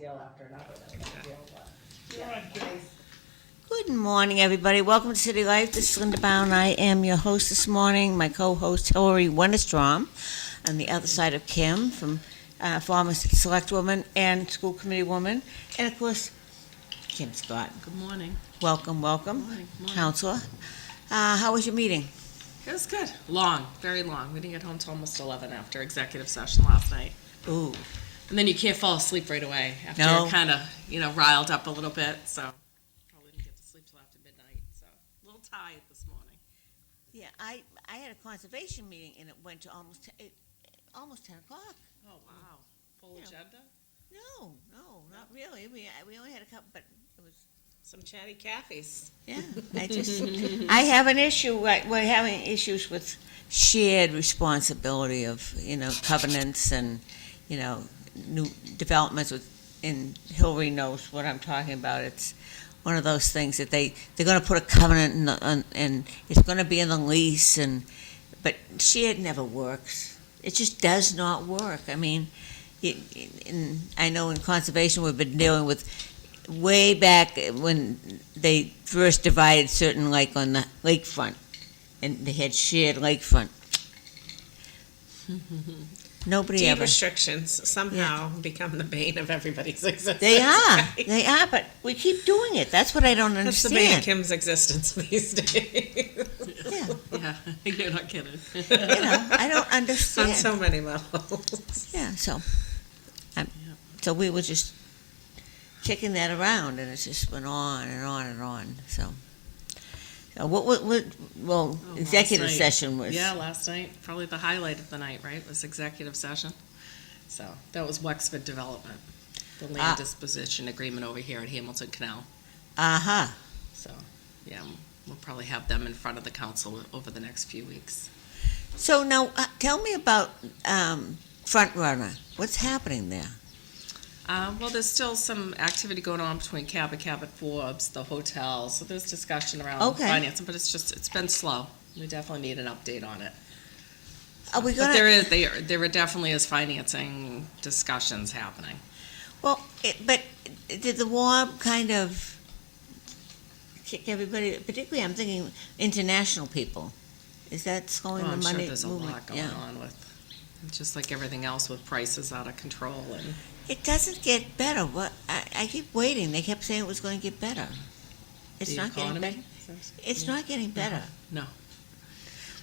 deal after another, that bad deal, but, Good morning, everybody. Welcome to City Life. This is Linda Bown. I am your host this morning. My co-host, Hillari Wennerstrom, on the other side of Kim, from former select woman and school committee woman, and of course, Kim Scott. Good morning. Welcome. Morning. Councilor. How was your meeting? It was good. Long, very long. We didn't get home till almost 11 after executive session last night. Ooh, And then you can't fall asleep right away after No. you're kind of, riled up a little bit, so. Probably didn't get to sleep till after midnight, so a little tired this morning. Yeah, I had a conservation meeting and it went to almost 10 o'clock. Oh, wow. Full Yeah. agenda? No, not really. We only had a couple, but it was, Some chatty Cathys. yeah, I have an issue, we're having issues with shared responsibility of, covenants and, new developments and Hillary knows what I'm talking about. It's one of those things that they're gonna put a covenant and it's gonna be in the lease but shared never works. It just does not work. I mean, I know in conservation we've been dealing with way back when they first divided certain lake on the lakefront, and they had shared lakefront. Nobody Deed ever. restrictions somehow become the bane of everybody's existence. They are, right? but we keep doing it. That's what I don't That's the bane of understand. Kim's existence these days. Yeah, Yeah, you're not kidding. I don't On understand. so many levels. Yeah, so we were just kicking that around, and it just went on and on and on, so. Well, executive Last night. session was. Yeah, last night, probably the highlight of the night, right, was executive session. So, that was Wexford Development, the Ah. land disposition agreement over here at Hamilton Canal. Uh-huh. So, yeah, we'll probably have them in front of the council over the next few weeks. So now, tell me about Front Runner. What's happening there? Well, there's still some activity going on between Cabot Forbes, the hotel, so there's discussion around Okay. financing, but it's been slow. We definitely need an update on it. Are we But gonna? there definitely is financing discussions happening. Well, but did the war kind of kick everybody? Particularly, I'm thinking international people. Is that slowing Well, the I'm money sure there's a movement? lot going on with, just like everything else with prices out of control and. It doesn't get better. What I keep waiting. They kept saying it was going to get better. It's The not getting better. economy? It's not getting better. No,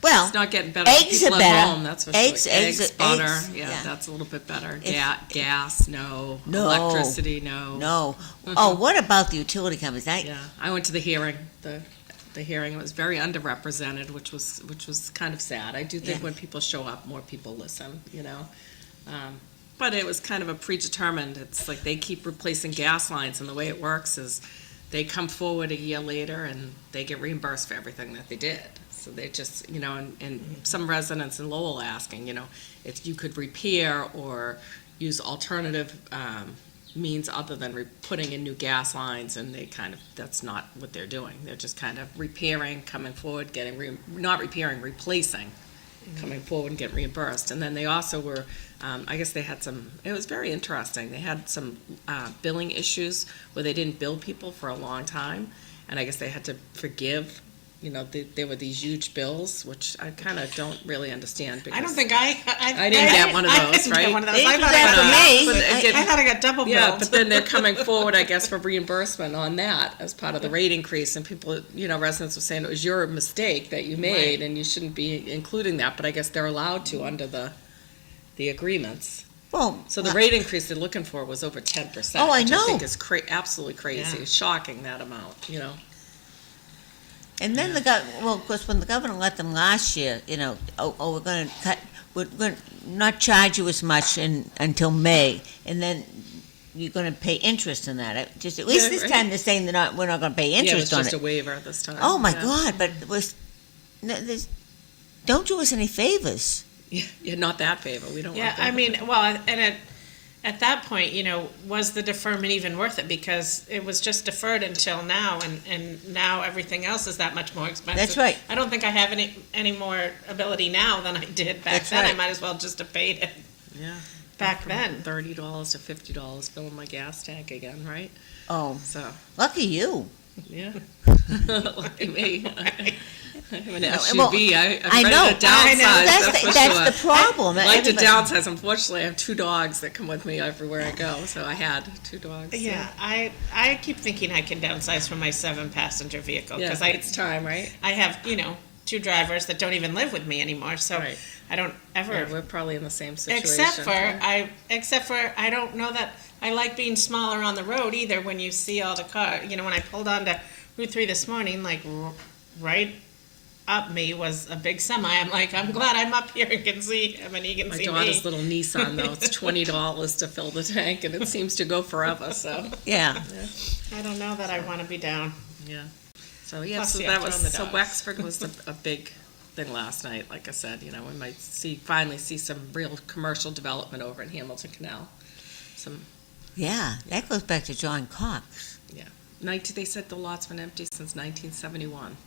Well, it's not getting better for eggs people are at better. home, that's for Eggs- sure. eggs- Butter, eggs, yeah, yeah. that's a little bit better. If- Gas, no. No. Electricity, no. no. Oh, what about the utility companies? Yeah, I went to the hearing, the hearing, it was very underrepresented, which was kind of sad. I do think Yeah. when people show up, more people listen, But it was kind of a predetermined, it's like they keep replacing gas lines, and the way it works is they come forward a year later and they get reimbursed for everything that they did. So they just, and some residents in Lowell asking, if you could repair or use alternative means other than putting in new gas lines, and that's not what they're doing. They're just kind of repairing, coming forward, not repairing, replacing, coming forward and get reimbursed. And then they also were, I guess they had it was very interesting. They had some billing issues where they didn't bill people for a long time, and I guess they had to forgive. There were these huge bills, which I kind of don't really understand. I don't because- think I didn't get one of I those, didn't right? get one of those. They I do thought that I for got- me. But it did- I thought I got double billed. Yeah, but then they're coming forward, I guess, for reimbursement on that as part of the rate increase, and people, residents were saying it was your mistake that you made, and you shouldn't be including that, but I guess they're allowed to under the agreements. Well, So the rate increase they're looking for was over 10%. Oh, I which I think know. is absolutely crazy, Yeah. shocking that amount, and then of course, when the governor let them last year, we're going to we're going to not charge you as much until May, and then you're going to pay interest on that. At least Yeah, this right. time they're saying we're not going to pay Yeah, it was interest on just it. a waiver this time. Oh my Yeah. God! But don't do us any favors. Yeah, not that favor, we don't Yeah, want that. I mean, well, and at that point, was the deferment even worth it? Because it was just deferred until now, and now everything else is that much more expensive. That's right. I don't think I have any more ability now than I did back That's then. I right. might as well just have paid it Yeah. back then. $30 to $50 filling my gas tank again, right? Oh, So, lucky you. yeah. Lucky me. I have an well, SUV. I I'm ready know. to downsize. That's for that's sure. the problem. I like to Everybody- downsize. Unfortunately, I have 2 dogs that come with me everywhere I go. So I had 2 dogs. Yeah, I keep thinking I can downsize from my 7-passenger vehicle Yeah, because it's time, right? I have 2 drivers that don't even live with me anymore. So Right. I don't ever. Yeah, we're probably in the same situation. Except for I don't know that I like being smaller on the road either. When you see all the car, when I pulled onto Route 3 this morning, like right up me was a big semi. I'm like, I'm glad I'm up here and can see him, and he can My see daughter's me. little Nissan, though, it's $20 to fill the tank, and it seems to go forever, so, Yeah. I don't know that I want to be down. yeah. So, yeah, Plus, so yeah, that was, throwing the so dogs. Wexford was a big thing last night, like I said, we might finally see some real commercial development over in Hamilton Canal. Some, Yeah, that goes back to John Cox. they said the lot's been empty since 1971,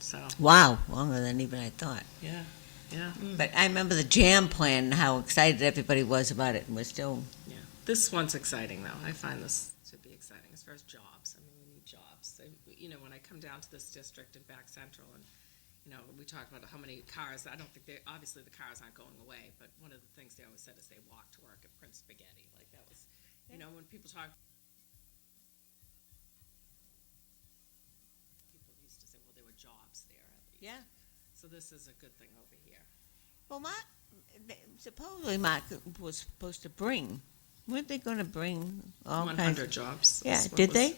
so, Wow, longer than even I thought. yeah. But I remember the jam plan and how excited everybody was about it, and we're still, Yeah, this one's exciting though. I find this to be exciting as far as jobs. I mean, we need jobs. When I come down to this district and back central, and we talk about how many cars. I don't think obviously the cars aren't going away, but one of the things they always said is they walk to work at Prince Spaghetti. Like that was, when people talk. People used to say, well, there were jobs there at least. yeah. So this is a good thing over here. Well, supposedly Mark was supposed to bring, weren't they gonna bring all kinds 100 of? jobs. Yeah, is what did was- they?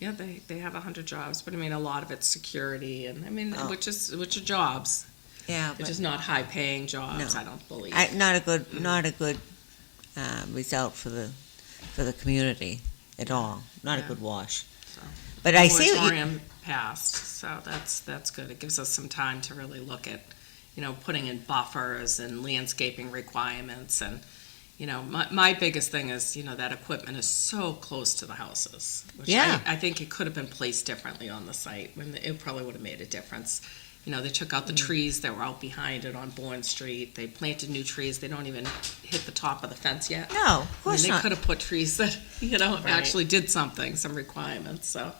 Yeah, they have 100 jobs, but I mean, a lot of it's security, and I mean, Oh. which are jobs. Yeah, They're but just not high-paying jobs, No. I don't believe. not a good result for the community at all. Not a Yeah. good wash. So, But I see what you, moratorium passed, so that's good. It gives us some time to really look at, putting in buffers and landscaping requirements, and my biggest thing is, that equipment is so close to the houses. Which Yeah. I think it could have been placed differently on the site, it probably would have made a difference. They took out the trees that were out behind it on Bourne Street. They planted new trees. They don't even hit the top of the fence yet. no, of I mean, course they not. could have put trees that, actually did something, some requirements, so.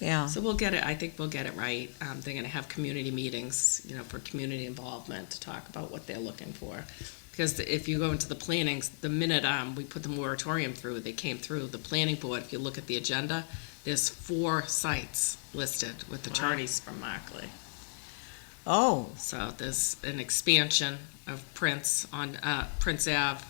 Yeah, So we'll get it, I think we'll get it right. They're gonna have community meetings, for community involvement to talk about what they're looking for. Because if you go into the plannings, the minute, we put the moratorium through, they came through, the planning board, if you look at the agenda, there's 4 sites listed with attorneys from Markley. oh, So there's an expansion of Prince on, Prince Ave,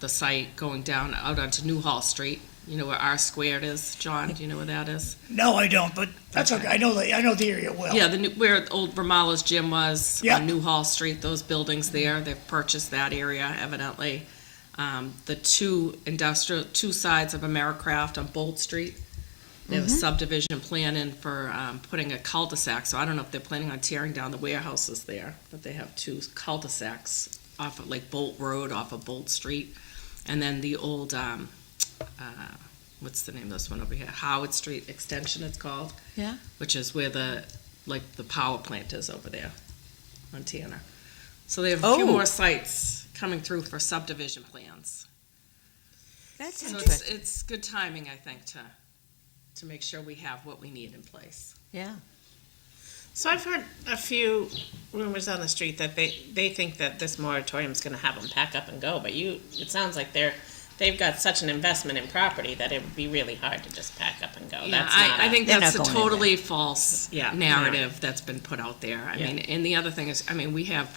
the site going down out onto Newhall Street. You know where R Squared is, John? Do you know where that is? No, I don't, but that's okay. I know the area well. Yeah, Oh. where old Ramala's gym was Yeah. on Newhall Street, those buildings there, they've purchased that area evidently. The two sides of Americraft on Bolt Street, they have a subdivision plan in for, putting a cul-de-sac, so I don't know if they're planning on tearing down the warehouses there, but they have 2 cul-de-sacs off of like Bolt Road, off of Bolt Street. And then the old, what's the name of this one over here? Howard Street Extension it's called. yeah. Which is where the power plant is over there on Tanner. So they have a few Oh. more sites coming through for subdivision plans. That's So interesting. it's good timing, I think, to make sure we have what we need in place. Yeah. So I've heard a few rumors on the street that they think that this moratorium is going to have them pack up and go, but it sounds like they've got such an investment in property that it would be really hard to just pack up and go. Yeah, That's not I think They're that's a not going anywhere. totally false Yeah, narrative that's been put out there. I Yeah. mean, and the other thing is, I mean, we have,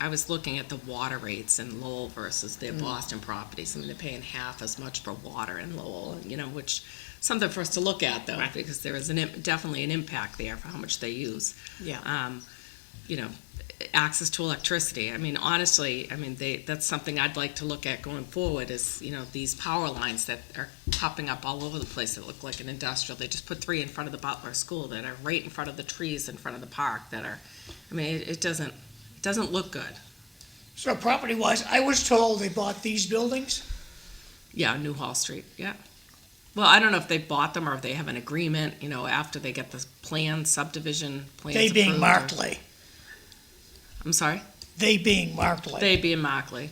I was looking at the water rates in Lowell versus their Boston properties. I mean, they're paying half as much for water in Lowell, which, something for us to look at though, Right. because there is definitely an impact there for how much they use. Yeah. Access to electricity. I mean, honestly, that's something I'd like to look at going forward is, these power lines that are popping up all over the place that look like an industrial. They just put 3 in front of the Butler School that are right in front of the trees in front of the park that are, it doesn't look good. So property-wise, I was told they bought these buildings. Yeah, Newhall Street, yeah. Well, I don't know if they bought them or if they have an agreement, after they get the subdivision plans They being approved or- Markley. I'm sorry? They being Markley. They being Markley.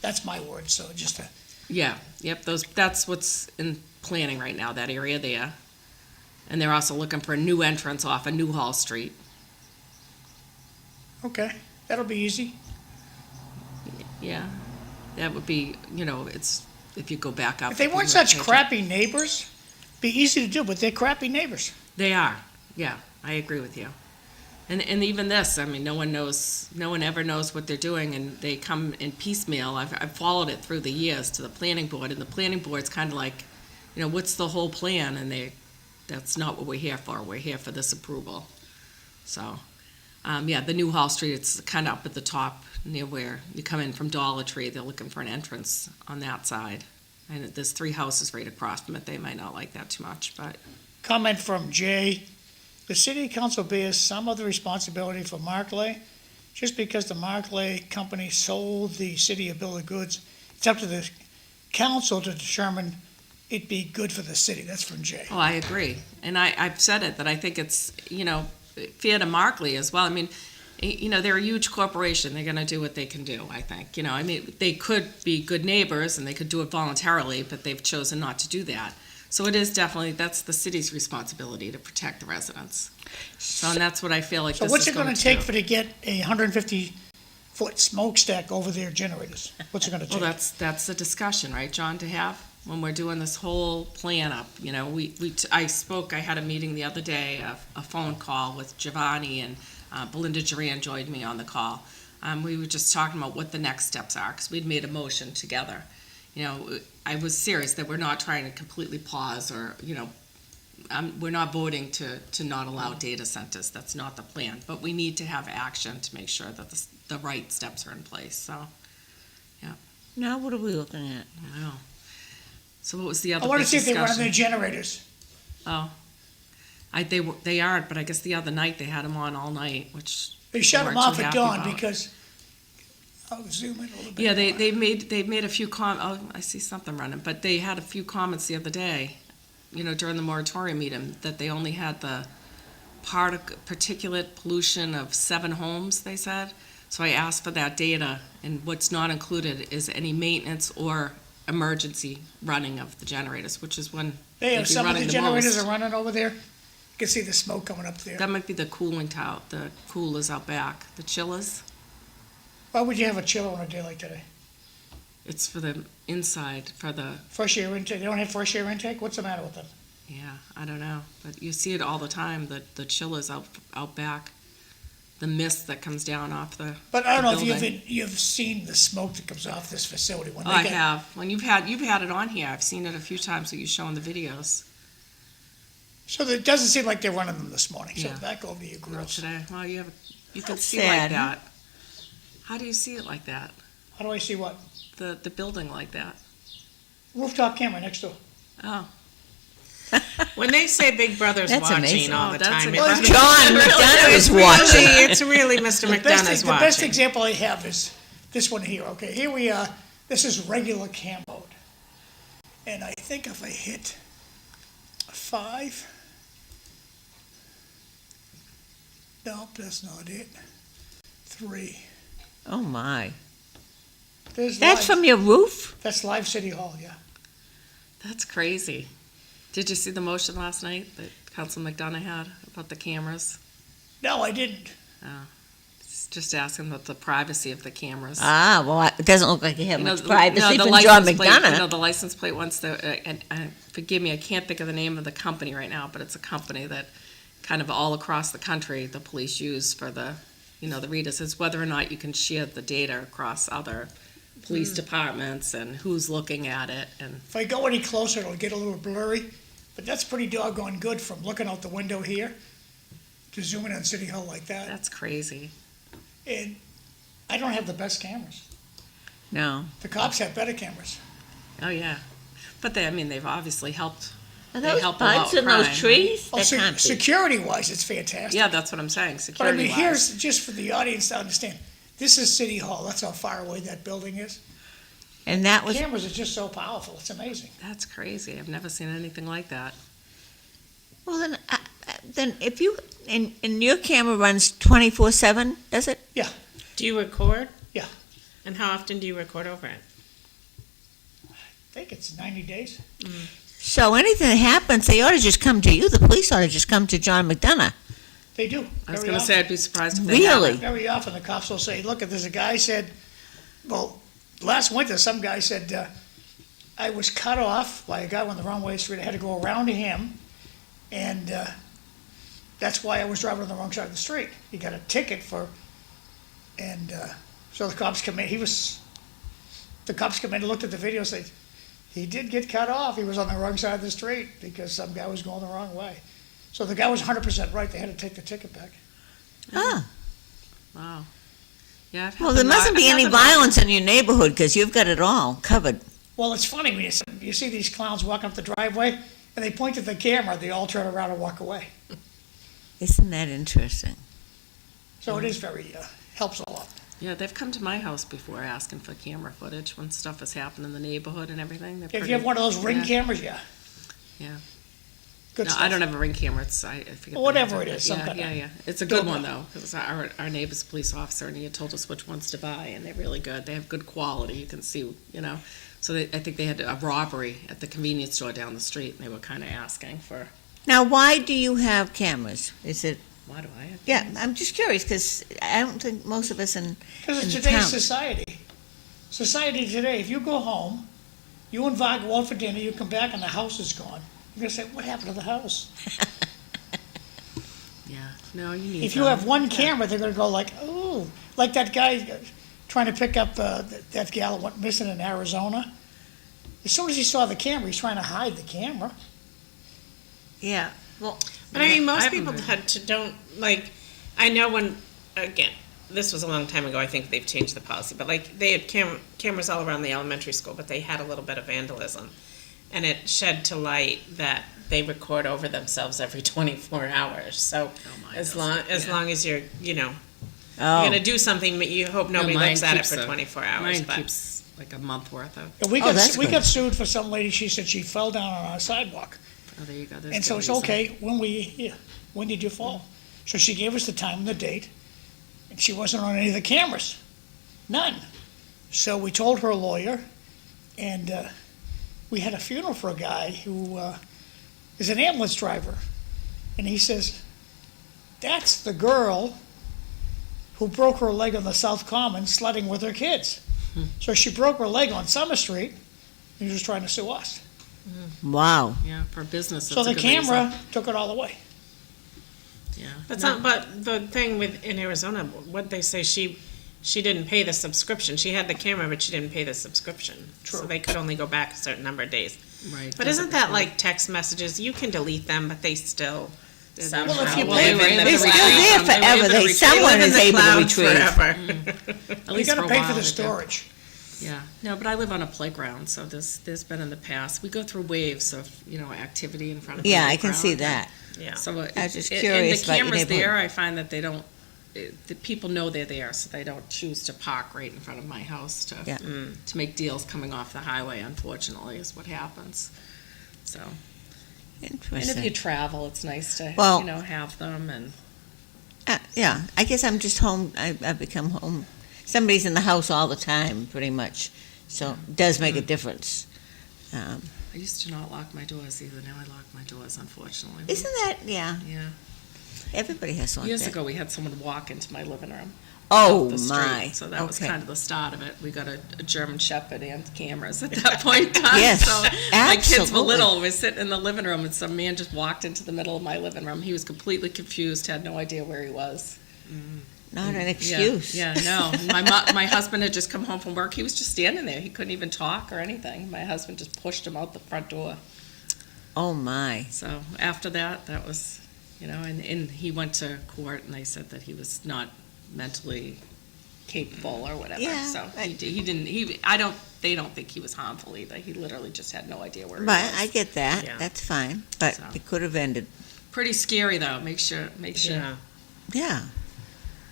That's my word, so just a, Yeah, yep, that's what's in planning right now, that area there. And they're also looking for a new entrance off of Newhall Street. okay, that'll be easy. Yeah, that would be, it's, if you go back up. If they weren't such crappy neighbors, be easy to do, but they're crappy neighbors. They are, yeah, I agree with you. And even this, I mean, no one ever knows what they're doing, and they come in piecemeal. I've followed it through the years to the planning board, and the planning board's kind of like, what's the whole plan? And that's not what we're here for. We're here for this approval. So, yeah, the new Hall Street, it's kind of up at the top near where you come in from Dollar Tree. They're looking for an entrance on that side. And there's 3 houses right across from it. They might not like that too much, but Comment from Jay. The city council bears some of the responsibility for Markley. Just because the Markley company sold the city a bill of goods, it's up to the council to determine it be good for the city. That's from Jay. oh, I agree. And I've said it, that I think it's, fair to Markley as well. I mean, they're a huge corporation. They're gonna do what they can do, I think. I mean, they could be good neighbors and they could do it voluntarily, but they've chosen not to do that. So it is definitely, that's the city's responsibility to protect the residents. So, and that's what I feel like So this what's is it gonna going to take do. for to get a 150-foot smokestack over their generators? What's it gonna Well, take? that's the discussion, right, John, to have when we're doing this whole plan up. I had a meeting the other day, a phone call with Giovanni, and Belinda Duran joined me on the call. We were just talking about what the next steps are, because we'd made a motion together. I was serious that we're not trying to completely pause or, we're not voting to not allow data centers. That's not the plan. But we need to have action to make sure that the right steps are in place, so, Now, what are we looking at? I know. So what was the other I wanna big see if they run discussion? their generators. Oh, they aren't, but I guess the other night they had them on all night, which. They shut them weren't too off at happy dawn about. because, I'll zoom in a little bit. Yeah, more. they've made a few oh, I see something running, but they had a few comments the other day, during the moratorium meeting, that they only had the particulate pollution of 7 homes, they said. So I asked for that data, and what's not included is any maintenance or emergency running of the generators, which is when They they'd have be some of running the the generators most. are running over there. You can see the smoke coming up there. That might be the cooling tower, the coolers out back, the chillers. Why would you have a chiller on a day like today? It's for the inside, for the, Fresh air intake, they don't have fresh air intake? What's the matter with them? yeah, I don't know, but you see it all the time, the chillers out back, the mist that comes down off the. But I don't know if building. you've seen the smoke that comes off this facility when Oh, they I get. have. When you've had it on here, I've seen it a few times that you show in the videos. So it doesn't seem like they're running them this morning, so Yeah. back over to your Not grills. today. Well, you can That's see like sad, huh? that. How do you see it like that? How do I see what? The building like that? Rooftop camera next door. Oh, When they say Big Brother's That's watching amazing. all Oh, the that's time, amazing. it's John McDonough is really, watching. it's really Mr. The best, McDonough's the best watching. example I have is this one here, okay? Here we are, this is regular cam mode. And I think if I hit 5, nope, that's not it. 3, Oh, my. there's That's live, from your roof? that's live City Hall, yeah. that's crazy. Did you see the motion last night that Councilor McDonough had about the cameras? No, I didn't. It's just asking about the privacy of the cameras. Ah, well, it doesn't look like you have much the privacy from John license plate- McDonough. the license plate once and forgive me, I can't think of the name of the company right now, but it's a company that kind of all across the country, the police use for the readers. It's whether or not you can share the data across other police departments and who's looking at it, and If I go any closer, it'll get a little blurry, but that's pretty doggone good from looking out the window here to zooming on City Hall like that. that's crazy. And I don't have the best cameras. No. The cops have better cameras. Oh, yeah. But they've obviously helped. Are They those help a lot buds with in those crime. trees? Oh, That can't be. security-wise, it's fantastic. Yeah, that's what I'm saying, But I security mean, wise. here's, just for the audience to understand, this is City Hall, that's how far away that building is. And that was, Cameras are just so powerful, it's amazing. That's crazy. I've never seen anything like that. well, then if you, and your camera runs 24/7, does it? Yeah, Do you record? Yeah. And how often do you record over it? I think it's 90 days. So anything that happens, they ought to just come to you. The police ought to just come to John McDonough. They do, I was very gonna often. say, I'd be surprised if they haven't. Really? Very often, the cops will say, look, if there's a guy said, well, last winter, some guy said, I was cut off by a guy on the wrong way street, I had to go around to him, and, That's why I was driving on the wrong side of the street. He got a ticket and so the cops come in. The cops come in and looked at the video and said, he did get cut off. He was on the wrong side of the street because some guy was going the wrong way. So the guy was 100% right. They had to take the ticket back. Ah, Wow. Yeah, I've had well, there the mustn't I've be had any the violence in your neighborhood, because you've got it all covered. Well, it's funny when you see these clowns walking up the driveway and they point at the camera, they all turn around and walk away. Isn't that interesting? So it is very, helps a lot. Yeah, they've come to my house before asking for camera footage when stuff has happened in the neighborhood and everything. They're If pretty, you have one of those ring yeah. cameras, yeah. Yeah. Good No, stuff. I don't have a ring camera. I forget. the Whatever name it of is, some kind Yeah, of yeah. It's a good GoPro. one though, because our neighbor's a police officer and he had told us which ones to buy, and they're really good. They have good quality. You can see, you know. So I think they had a robbery at the convenience store down the street, and they were kind of asking for, Now, why do you have cameras? Is it, why do I have? yeah, I'm just curious, because I don't think most of us in Because it's the today's town. society. Society today, if you go home, you and Vi go out for dinner, you come back and the house is gone. You're gonna say, what happened to the house? Yeah. No, you need. If you have one camera, they're gonna go like, oh, like that guy trying to pick up that gal that went missing in Arizona. As soon as he saw the camera, he's trying to hide the camera. Yeah, well, But I mean, I most haven't people been- don't, like, I know when, again, this was a long time ago, I think they've changed the policy, but like, they had cameras all around the elementary school, but they had a little bit of vandalism. And it shed to light that they record over themselves every 24 hours, so mine as doesn't, long as you're, you're oh, gonna do something, but you hope nobody mine looks at it keeps for a- 24 hours, Mine but. keeps like a month worth of. And we Oh, got that's we good. got sued for some lady. She said she fell down on our sidewalk, Oh, there you go. There's and so good it's reason. okay. When did you fall? So she gave us the time and the date, and she wasn't on any of the cameras, none. So we told her lawyer, and we had a funeral for a guy who is an ambulance driver, and he says, "That's the girl who broke her leg on the South Common sledding with her kids." So she broke her leg on Summer Street, and he was trying to sue us. wow. Yeah, for business. So that's a the good camera reason. took it all away. Yeah. That's No. not, but the thing with, in Arizona, what they say, she didn't pay the subscription. She had the camera, but she didn't pay the subscription. So True. they could only go back a certain number of days. Right. But doesn't isn't that record. like text messages? You can delete them, but they still somehow Well, if you live pay in for it, the They're They still were cloud. there able to forever. retrieve. They, someone Live in is the able to cloud retrieve. forever. At You least gotta for a pay while for the they do. storage. Yeah, no, but I live on a playground, so there's been in the past, we go through waves of, activity in front of the Yeah, I can see playground. that. Yeah. So I was just and curious the about your cameras neighborhood. there, I find that they don't, the people know they're there, so they don't choose to park right in front of my house Yeah. to make deals coming off the highway, unfortunately, is what happens. So, and if you Interesting. travel, it's nice to, Well- have them and. Yeah, I guess I'm just home, I've become home, somebody's in the house all the time, pretty much, so it does make a difference. I used to not lock my doors either. Now I lock my doors, unfortunately. Isn't that, yeah, Yeah. everybody has to like Years that. ago, we had someone walk into my living room. Oh, off the street, my, So that was okay. kind of the start of it. We got a German Shepherd and cameras at that point in time. Yes, So my kids were absolutely. little. We're sitting in the living room, and some man just walked into the middle of my living room. He was completely confused, had no idea where he was. Not an Yeah, excuse. Yeah, no. My husband had just come home from work. He was just standing there. He couldn't even talk or anything. My husband just pushed him out the front door. Oh, my, So after that, that was, and he went to court, and they said that he was not mentally capable or whatever. Yeah, So I- they don't think he was harmful either. He literally just had no idea where he but was. I get that, Yeah. that's fine, but So. it could have ended, Pretty scary though. Make sure, Yeah. yeah,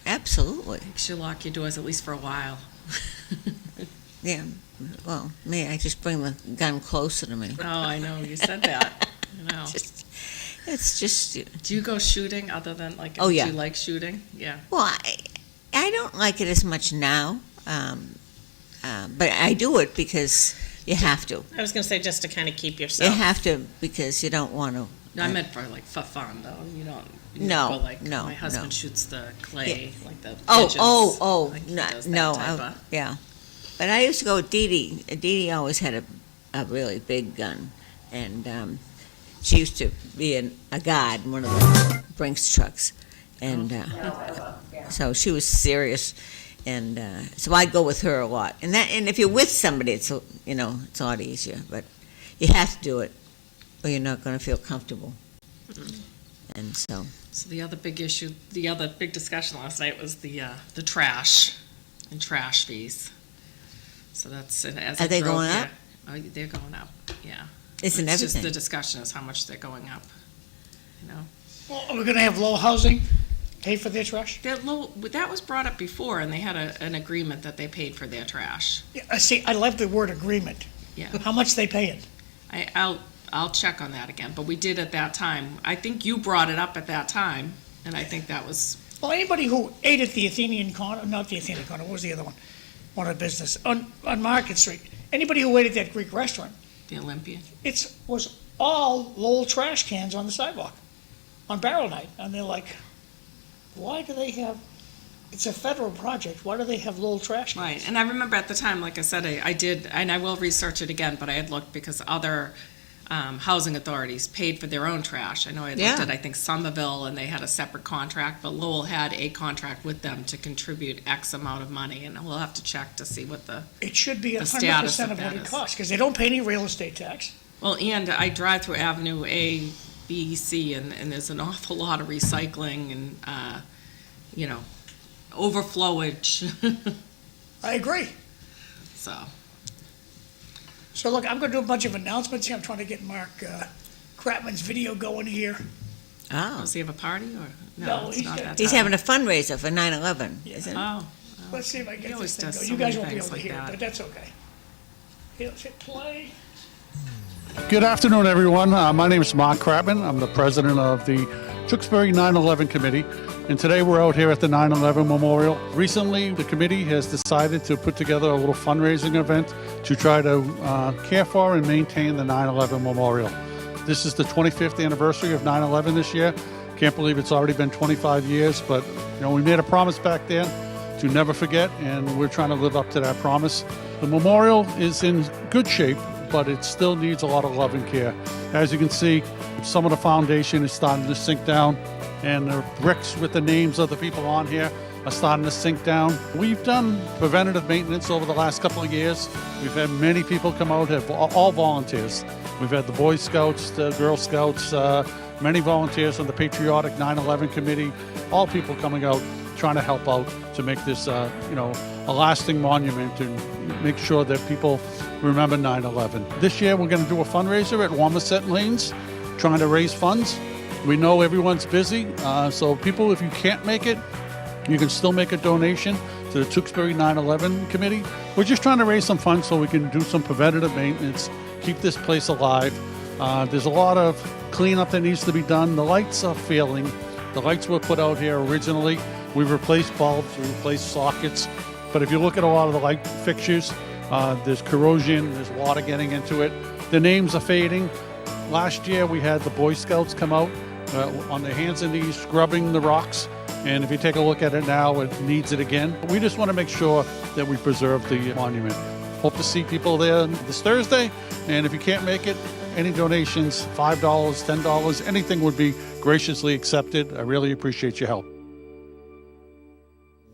absolutely, make sure you lock your doors at least for a while. yeah. Well, me, I just bring the gun closer to me. Oh, I know, you said that. I know. It's just, Do you go shooting other than like, Oh, yeah. do you like shooting? Yeah. well, I don't like it as much now, but I do it because you have to. I was gonna say, just to kind of keep You yourself. have to, because you don't want to. No, I meant for like for fun though. You don't. You No, don't go like no, my husband no. shoots the clay, like the Oh, pigeons. oh, Like he no, does that no, type of- yeah. But I used to go with Dee Dee. Dee Dee always had a really big gun, and She used to be a guard in one of the Brinks trucks, and so she was serious, and so I'd go with her a lot. And if you're with somebody, it's it's a lot easier. But you have to do it, or you're not going to feel comfortable. And so. So the other big issue, the other big discussion last night was the trash and trash fees. So that's, as Are they going up? Oh, they're going up, yeah. Isn't It's just everything? the discussion is how much they're going up, you know? Well, are we gonna have Lowell Housing pay for their trash? That was brought up before, and they had an agreement that they paid for their trash. Yeah, see, I love the word agreement. Yeah. How much they paying? I'll check on that again, but we did at that time. I think you brought it up at that time, and I think that was, Well, anybody who ate at the Athenian Corner, not the Athenian Corner, what was the other one? One of the business, on Market Street. Anybody who ate at that Greek restaurant, the Olympian. was all Lowell trash cans on the sidewalk, on barrel night. And they're like, why do they have, it's a federal project, why do they have Lowell trash cans? Right, and I remember at the time, like I said, I did, and I will research it again, but I had looked because other housing authorities paid for their own trash. I know I looked Yeah. at, I think, Somerville, and they had a separate contract, but Lowell had a contract with them to contribute X amount of money, and we'll have to check to see what the, It should be The 100% status of of what that it is. costs, because they don't pay any real estate tax. well, and I drive through Avenue A, B, C, and there's an awful lot of recycling and, overflowage, I agree. so. So look, I'm gonna do a bunch of announcements here. I'm trying to get Mark Kratman's video going here. Oh, Does he have a party or? No, it's he's not got- that he's time. having a fundraiser for 9/11, Yeah. isn't it? Oh, Let's see if I He get always this thing does going. so You guys many won't be things able to like hear it, that. but that's okay. Here, let's hit play. Good afternoon, everyone. My name is Mark Kratman. I'm the president of the Tewksbury 9/11 Committee, and today we're out here at the 9/11 Memorial. Recently, the committee has decided to put together a little fundraising event to try to care for and maintain the 9/11 Memorial. This is the 25th anniversary of 9/11 this year. Can't believe it's already been 25 years, but we made a promise back then to never forget, and we're trying to live up to that promise. The memorial is in good shape, but it still needs a lot of love and care. As you can see, some of the foundation is starting to sink down, and the bricks with the names of the people on here are starting to sink down. We've done preventative maintenance over the last couple of years. We've had many people come out, all volunteers. We've had the Boy Scouts, the Girl Scouts, many volunteers from the Patriotic 9/11 Committee, all people coming out trying to help out to make this, a lasting monument and make sure that people remember 9/11. This year we're going to do a fundraiser at Wamisit Lanes, trying to raise funds. We know everyone's busy, so people, if you can't make it, you can still make a donation to the Tewksbury 9/11 Committee. We're just trying to raise some funds so we can do some preventative maintenance, keep this place alive. There's a lot of cleanup that needs to be done. The lights are failing. The lights were put out here originally. We've replaced bulbs, we replaced sockets. But if you look at a lot of the light fixtures, there's corrosion, there's water getting into it. The names are fading. Last year we had the Boy Scouts come out on their hands and knees scrubbing the rocks. And if you take a look at it now, it needs it again. We just want to make sure that we preserve the monument. Hope to see people there this Thursday. And if you can't make it, any donations, $5, $10, anything would be graciously accepted. I really appreciate your help.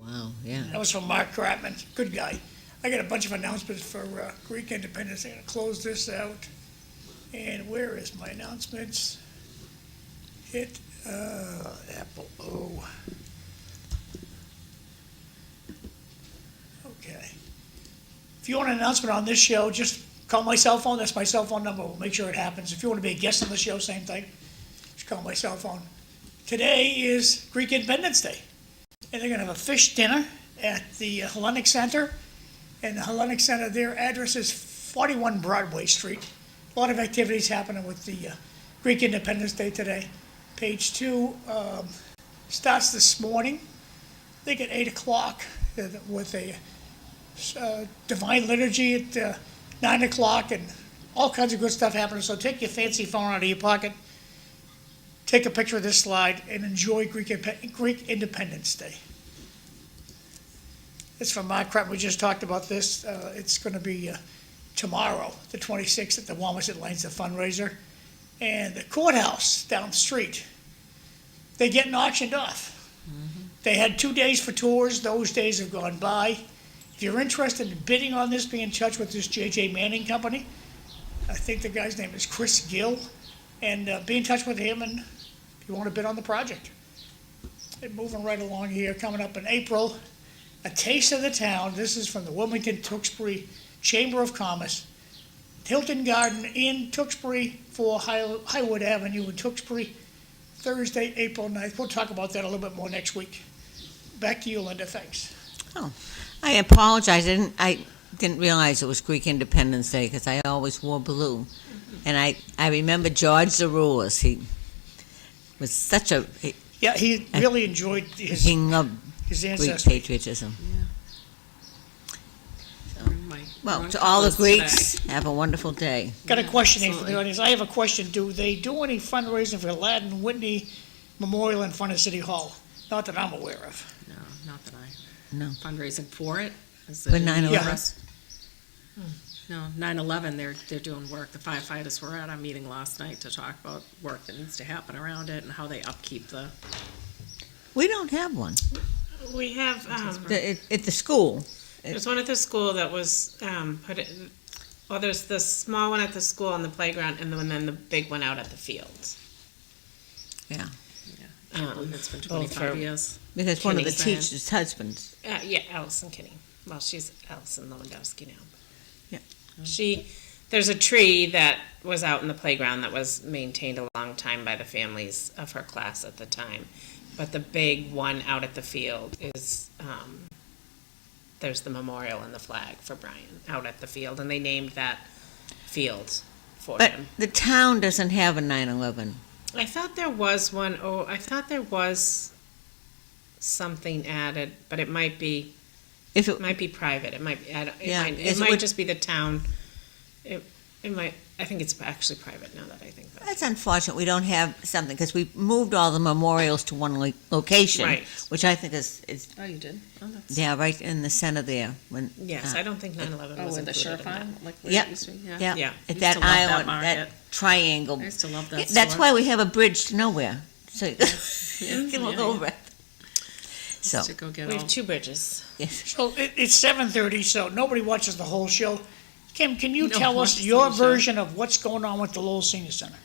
Wow, yeah. That was from Mark Kratman, good guy. I got a bunch of announcements for Greek independence. I'm gonna close this out. And where is my announcements? Hit Apple O. Okay. If you want an announcement on this show, just call my cell phone. That's my cell phone number. We'll make sure it happens. If you want to be a guest on the show, same thing. Just call my cell phone. Today is Greek Independence Day. And they're going to have a fish dinner at the Hellenic Center. And the Hellenic Center, their address is 41 Broadway Street. A lot of activities happening with the Greek Independence Day today. Page 2 starts this morning, I think at 8 o'clock, with a divine liturgy at 9 o'clock, and all kinds of good stuff happening. So take your fancy phone out of your pocket, take a picture of this slide, and enjoy Greek Independence Day. It's from Mark Kratman. We just talked about this. It's going to be tomorrow, the 26th, at the Wamisit Lanes, the fundraiser. And the courthouse down the street, they're getting auctioned off. They had 2 days for tours, those days have gone by. If you're interested in bidding on this, be in touch with this J.J. Manning Company. I think the guy's name is Chris Gill, and be in touch with him and if you want to bid on the project. And moving right along here, coming up in April, A Taste of the Town. This is from the Wilmington Tewksbury Chamber of Commerce. Hilton Garden in Tewksbury for Highwood Avenue in Tewksbury, Thursday, April 9th. We'll talk about that a little bit more next week. Back to you, Linda. Thanks. Oh, I apologize. I didn't realize it was Greek Independence Day because I always wore blue. And I remember George Zaroulas. He was such a, Yeah, he really enjoyed his he loved Greek ancestry. patriotism. My- Well, my to all the colors today. Greeks, have a wonderful day. Got a question here for absolutely. the audience. I have a question. Do they do any fundraising for Ladin Whitney Memorial in front of City Hall? Not that I'm aware of. No, not that I, No. fundraising for it? Is For it 9/11? Yeah. interest? No, 9/11, they're doing work. The firefighters were at our meeting last night to talk about work that needs to happen around it and how they upkeep the, We don't have one. We have, At the school. there's one at the school that was, put it, well, there's the small one at the school on the playground and then the big one out at the fields. Yeah. it's been both 25 for- years. Because one of the Kenny's saying. teachers' husbands. Yeah, Allison Kinney. Well, she's Allison Lewandowski now. Yeah. There's a tree that was out in the playground that was maintained a long time by the families of her class at the time. But the big one out at the field is, there's the memorial and the flag for Brian out at the field, and they named that field for But him. the town doesn't have a 9/11. I thought there was one, I thought there was something added, but it might be If it, private, it might, I don't- Yeah, it is it might would- just be the town. It might, I think it's actually private now that I think about it. that's unfortunate, we don't have something, because we moved all the memorials to one location. Right. Which I think is, Oh, you did? Oh, that's. yeah, right in the center there, when. Yes, I don't think 9/11 Oh, was with the included sheriff in that. farm, like where Yep. it used to be? Yeah, Yeah. at Used that to love that island, that market. triangle. I used to love that That's store. why we have a bridge to nowhere, so you can look yeah. over it. So, To go get We all. have two bridges. yes, So it's 7:30, so nobody watches the whole show. Kim, can you No tell one us watches your the whole show. version of what's going on with the Lowell Senior Center?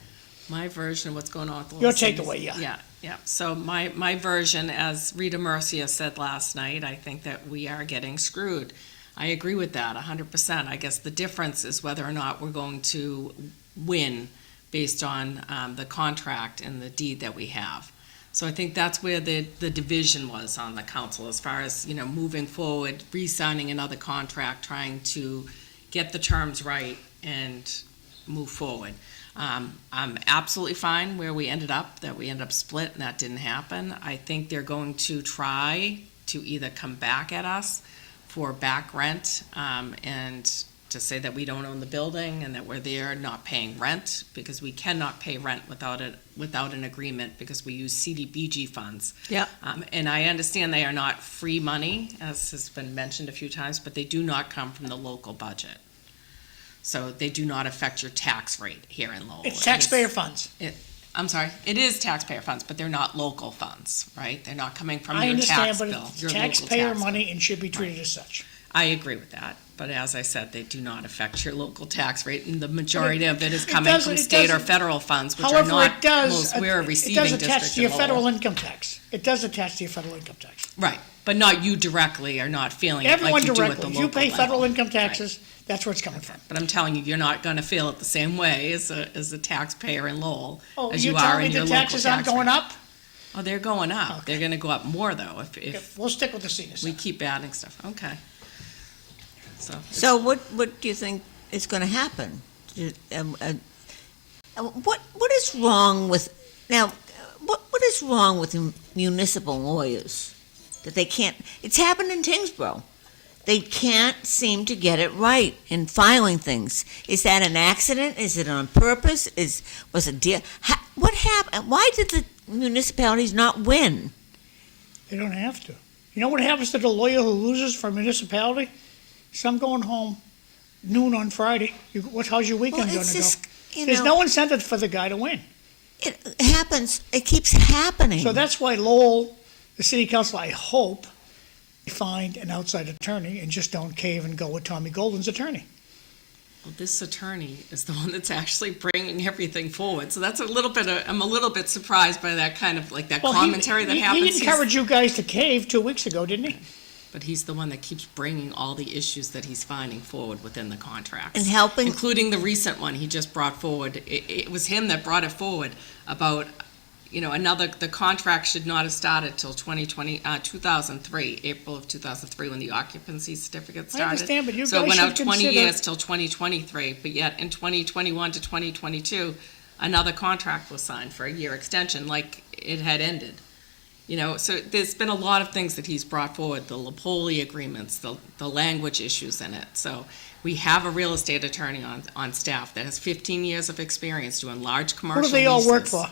My version of what's going on with the Your Little Cities. takeaway, yeah. Yeah. So my version, as Rita Mercia said last night, I think that we are getting screwed. I agree with that 100%. I guess the difference is whether or not we're going to win based on the contract and the deed that we have. So I think that's where the division was on the council, as far as, moving forward, re-signing another contract, trying to get the terms right and move forward. I'm absolutely fine where we ended up, that we ended up split and that didn't happen. I think they're going to try to either come back at us for back rent, and to say that we don't own the building and that we're there not paying rent, because we cannot pay rent without an agreement, because we use CDBG funds. yeah, And I understand they are not free money, as has been mentioned a few times, but they do not come from the local budget. So they do not affect your tax rate here in Lowell. It's taxpayer funds. I'm sorry, it is taxpayer funds, but they're not local funds, right? They're not coming from I your understand, tax but bill. it's your local taxpayer tax bill. money and should be treated as such. I agree with that, but as I said, they do not affect your local tax rate, and the majority of it is it coming doesn't- from it state or doesn't- federal funds, which are However, not, it does, we're a it receiving does district attach to your in federal Lowell. income tax. It does attach to your federal income tax. Right, but not you directly are not feeling it like Everyone you do at the directly, local if you pay federal level. income taxes, that's where it's coming from. But I'm telling you, you're not gonna feel it the same way as a taxpayer in Lowell Oh, as you you tell are me in your the local taxes aren't tax going rate. up? Oh, they're going up. They're gonna go up more though if We'll stick with the senior we center. keep adding stuff. Okay. so what do you think is gonna happen? What is wrong with, now, what is wrong with municipal lawyers? That they can't, it's happened in Tingsboro. They can't seem to get it right in filing things. Is that an accident? Is it on purpose? Was it what happened? Why did the municipalities not win? They don't have to. You know what happens to the lawyer who loses for a municipality? Some going home noon on Friday. How's your Well, weekend gonna it's go? just, There's no incentive for the guy to win. It happens, it keeps happening. So that's why Lowell, the city council, I hope, find an outside attorney and just don't cave and go with Tommy Golden's attorney. Well, this attorney is the one that's actually bringing everything forward, so that's I'm a little bit surprised by that kind of, like, that Well, commentary that happens. He encouraged you guys to cave 2 weeks ago, didn't he? But he's the one that keeps bringing all the issues that he's finding forward within the contracts. And helping- Including the recent one he just brought forward. It was him that brought it forward about, the contract should not have started till 2003, April of 2003, when the occupancy certificate started. I understand, but you So it guys went should out 20 consider- years till 2023, but yet in 2021 to 2022, another contract was signed for a year extension, like it had ended. So there's been a lot of things that he's brought forward, the Lapoli agreements, the language issues in it. So we have a real estate attorney on staff that has 15 years of experience doing large commercial Who leases. do they all work for?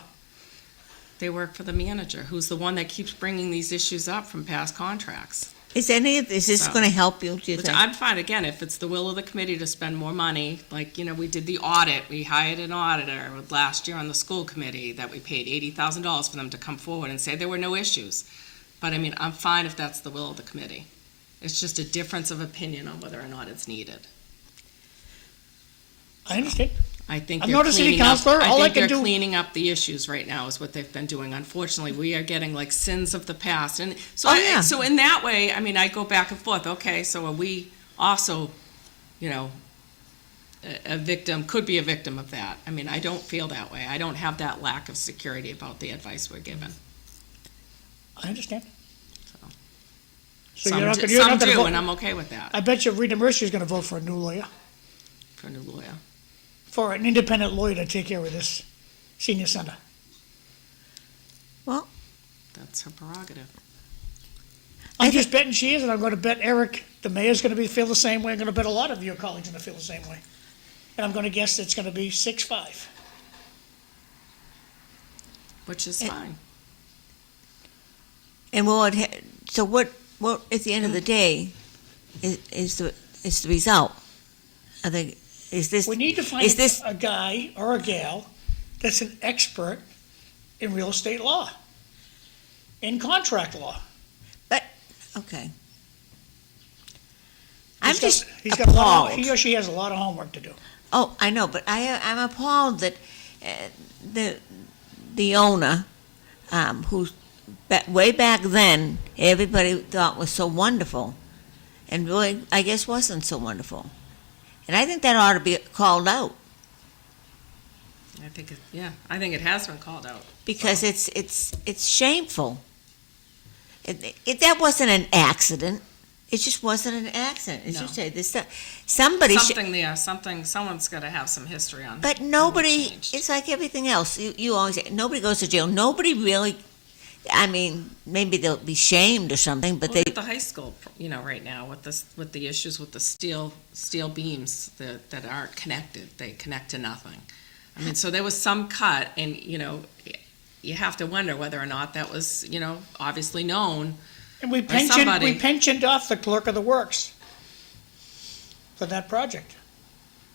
They work for the manager, who's the one that keeps bringing these issues up from past contracts. Is this So- gonna help you, do you Which think? I'm fine, again, if it's the will of the committee to spend more money, like, we did the audit, we hired an auditor last year on the school committee that we paid $80,000 for them to come forward and say there were no issues. But I'm fine if that's the will of the committee. It's just a difference of opinion on whether or not it's needed. I understand. I think I'm they're not a city cleaning up, councilor. All I think can they're do- cleaning up the issues right now is what they've been doing. Unfortunately, we are getting like sins of the past. And so, Oh, yeah. so in that way, I go back and forth. Okay, so are we also, a victim, could be a victim of that? I don't feel that way. I don't have that lack of security about the advice we're given. I understand. So Some you're not do, gonna, you're some not gonna do, vote. and I'm okay with that I bet you Rita Mercy's gonna vote for a new lawyer, for a new lawyer. for an independent lawyer to take care of this senior center. Well, That's her prerogative. I'm just betting she is, and I'm gonna bet Eric, the mayor's gonna feel the same way. I'm gonna bet a lot of your colleagues are gonna feel the same way. And I'm gonna guess it's gonna be 6-5. Which is Eh, fine. and so what, at the end of the day, is the result? We need to find is this- a guy or a gal that's an expert in real estate law, in contract law. Okay. I'm He's got- just he's got a lot of- appalled. He or she has a lot of homework to do. Oh, I know, but I'm appalled that the owner, who way back then everybody thought was so wonderful, and really I guess wasn't so wonderful, and I think that ought to be called out I think it has been called out. because it's shameful. That wasn't an accident. It just wasn't an accident, as you No. say. Somebody should. Someone's got to have some history on. But on what nobody, changed. it's like everything else. You always say, nobody goes to jail. Nobody really, maybe they'll be shamed or something, but Look they, at the high school, right now with the issues with the steel beams that aren't connected. They connect to nothing. So there was some cut, and you have to wonder whether or not that was obviously known. And we somebody. pensioned off the clerk of the works for that project.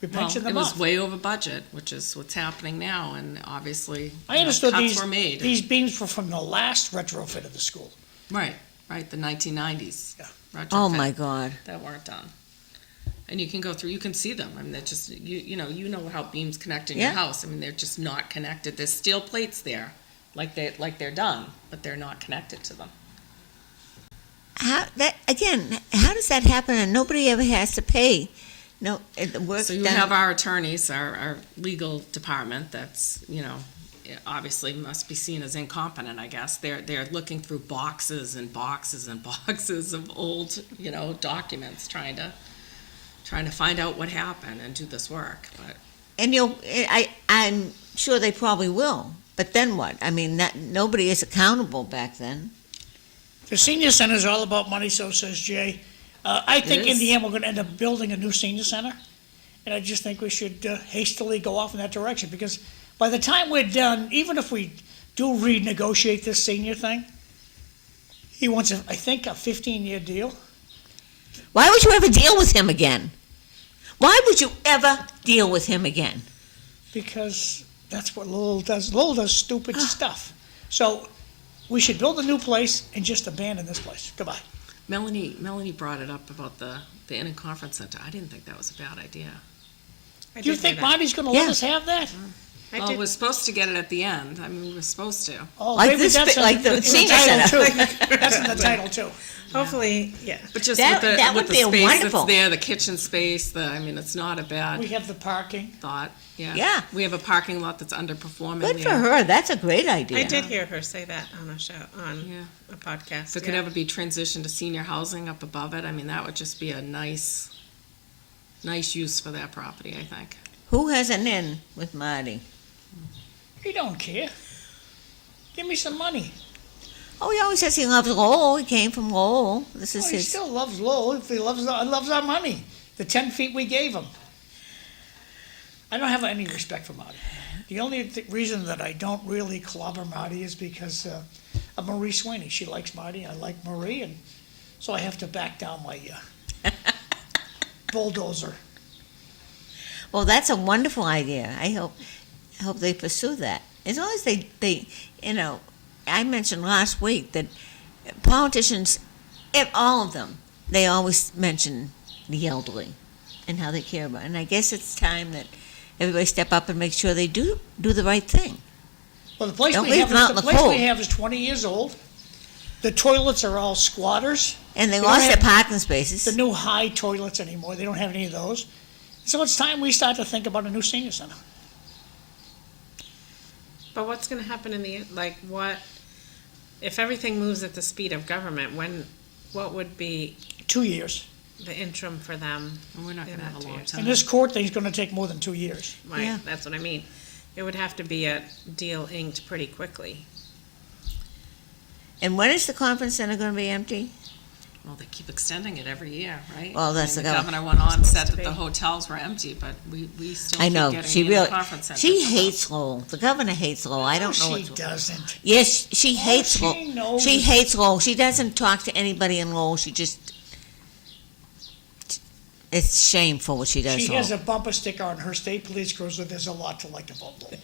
We Well, pensioned it them was off. way over budget, which is what's happening now, and obviously I understood cuts were made. these beams were from the last retrofit of the school. Right, the 1990s. Yeah. oh retrofit my God. That weren't done. And you can go through, you can see them. They're just, you know how beams connect in your Yeah. house. They're just not connected. There's steel plates there, like they're done, but they're not connected to them. How does that happen and nobody ever has to pay? No, the work's So you done. have our attorneys, our legal department that's, obviously must be seen as incompetent, I guess. They're looking through boxes and boxes and boxes of old, documents, trying to find out what happened and do this work, but. And I'm sure they probably will, but then what? Nobody is accountable back then. The senior center is all about money, so says Jay. I think in is. the end, we're gonna end up building a new senior center. And I just think we should hastily go off in that direction, because by the time we're done, even if we do renegotiate this senior thing, he wants, I think, a 15-year deal. Why would you ever deal with him again? Why would you ever deal with him again? because that's what Lowell does. Lowell does stupid stuff. So we should build a new place and just abandon this place. Goodbye. Melanie brought it up about the Inn and Conference Center. I didn't think that was a bad idea. I Do you did think hear that. Marty's gonna let Yeah. us have that? I Well, did- we're supposed to get it at the end. I mean, we were supposed to. Oh, Like maybe this that's bit- in- like the in senior title center. too. That's in the title too. Hopefully, yeah. But just That- with that the, would with the be space wonderful. that's there, the kitchen space, I mean, it's not a We bad have the parking. thought. Yeah. Yeah. We have a parking lot that's underperforming Good for there. her, that's a great idea. I did hear her say that on a show, on Yeah. a podcast. If it could yeah. ever be transitioned to senior housing up above it, I mean, that would just be a nice use for that property, I think. Who has an in with Marty? He don't care. Give me some money. Oh, he always says he loves Lowell, he came from Lowell, this is Oh, he his, still loves Lowell. If he loves our money. The 10 feet we gave him. I don't have any respect for Marty. The only reason that I don't really clobber Marty is because of Marie Sweeney. She likes Marty, I like Marie, and so I have to back down my bulldozer. well, that's a wonderful idea, I hope they pursue that. As long as they, you know, I mentioned last week that politicians, all of them, they always mention the elderly and how they care about it. And I guess it's time that everybody step up and make sure they do the right thing. Well, the place Don't we leave have them out in is, the the place we cold. have is 20 years old. The toilets are all squatters. And they don't lost their have parking spaces. the new high toilets anymore. They don't have any of those. So it's time we start to think about a new senior center. But what's gonna happen in the, like, what, if everything moves at the speed of government, what would be 2 years. the interim for them? And we're not in gonna have that a long 2 years? time. And this court thing's gonna take more than 2 years. Right, Yeah. that's what I mean. It would have to be a deal inked pretty quickly. And when is the conference center gonna be empty? Well, they keep extending it every year, right? Well, that's I mean, the the governor. governor went on and said supposed to that the be. hotels were empty, but we still I keep know, getting she the Inn and really, Conference Center. she hates Lowell, the governor hates Lowell, I don't know She what's. doesn't. Yes, she hates she Lowell, knows she it. hates Lowell, she doesn't talk to anybody in Lowell, she just, it's shameful what she does She to has Lowell. a bumper sticker on her state police cruiser. There's a lot to like about Lowell.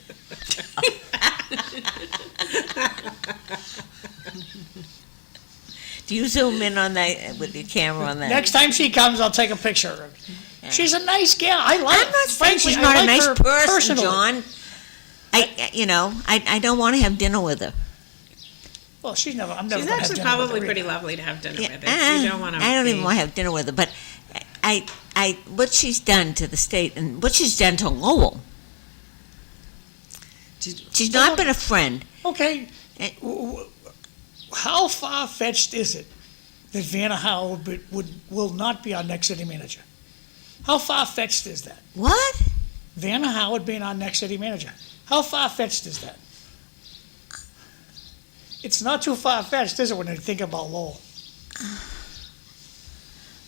Do you zoom in on that, with your camera on that? Next time she comes, I'll take a picture of her. She's a nice gal. I like I'm her. not saying Frankly, she's I not a like nice her person, personally. John. I don't wanna have dinner with her. Well, I'm never She's gonna have actually dinner with probably her pretty either. lovely to have dinner Yeah, with. You don't wanna. I don't even be- want to have dinner with her, but what she's done to the state and what she's done to Lowell, Did- she's not been a friend. Okay, Eh. how far-fetched is it that Vanna Howard will not be our next city manager? How far-fetched is that? What? Vanna Howard being our next city manager. How far-fetched is that? It's not too far-fetched, is it, when you think about Lowell?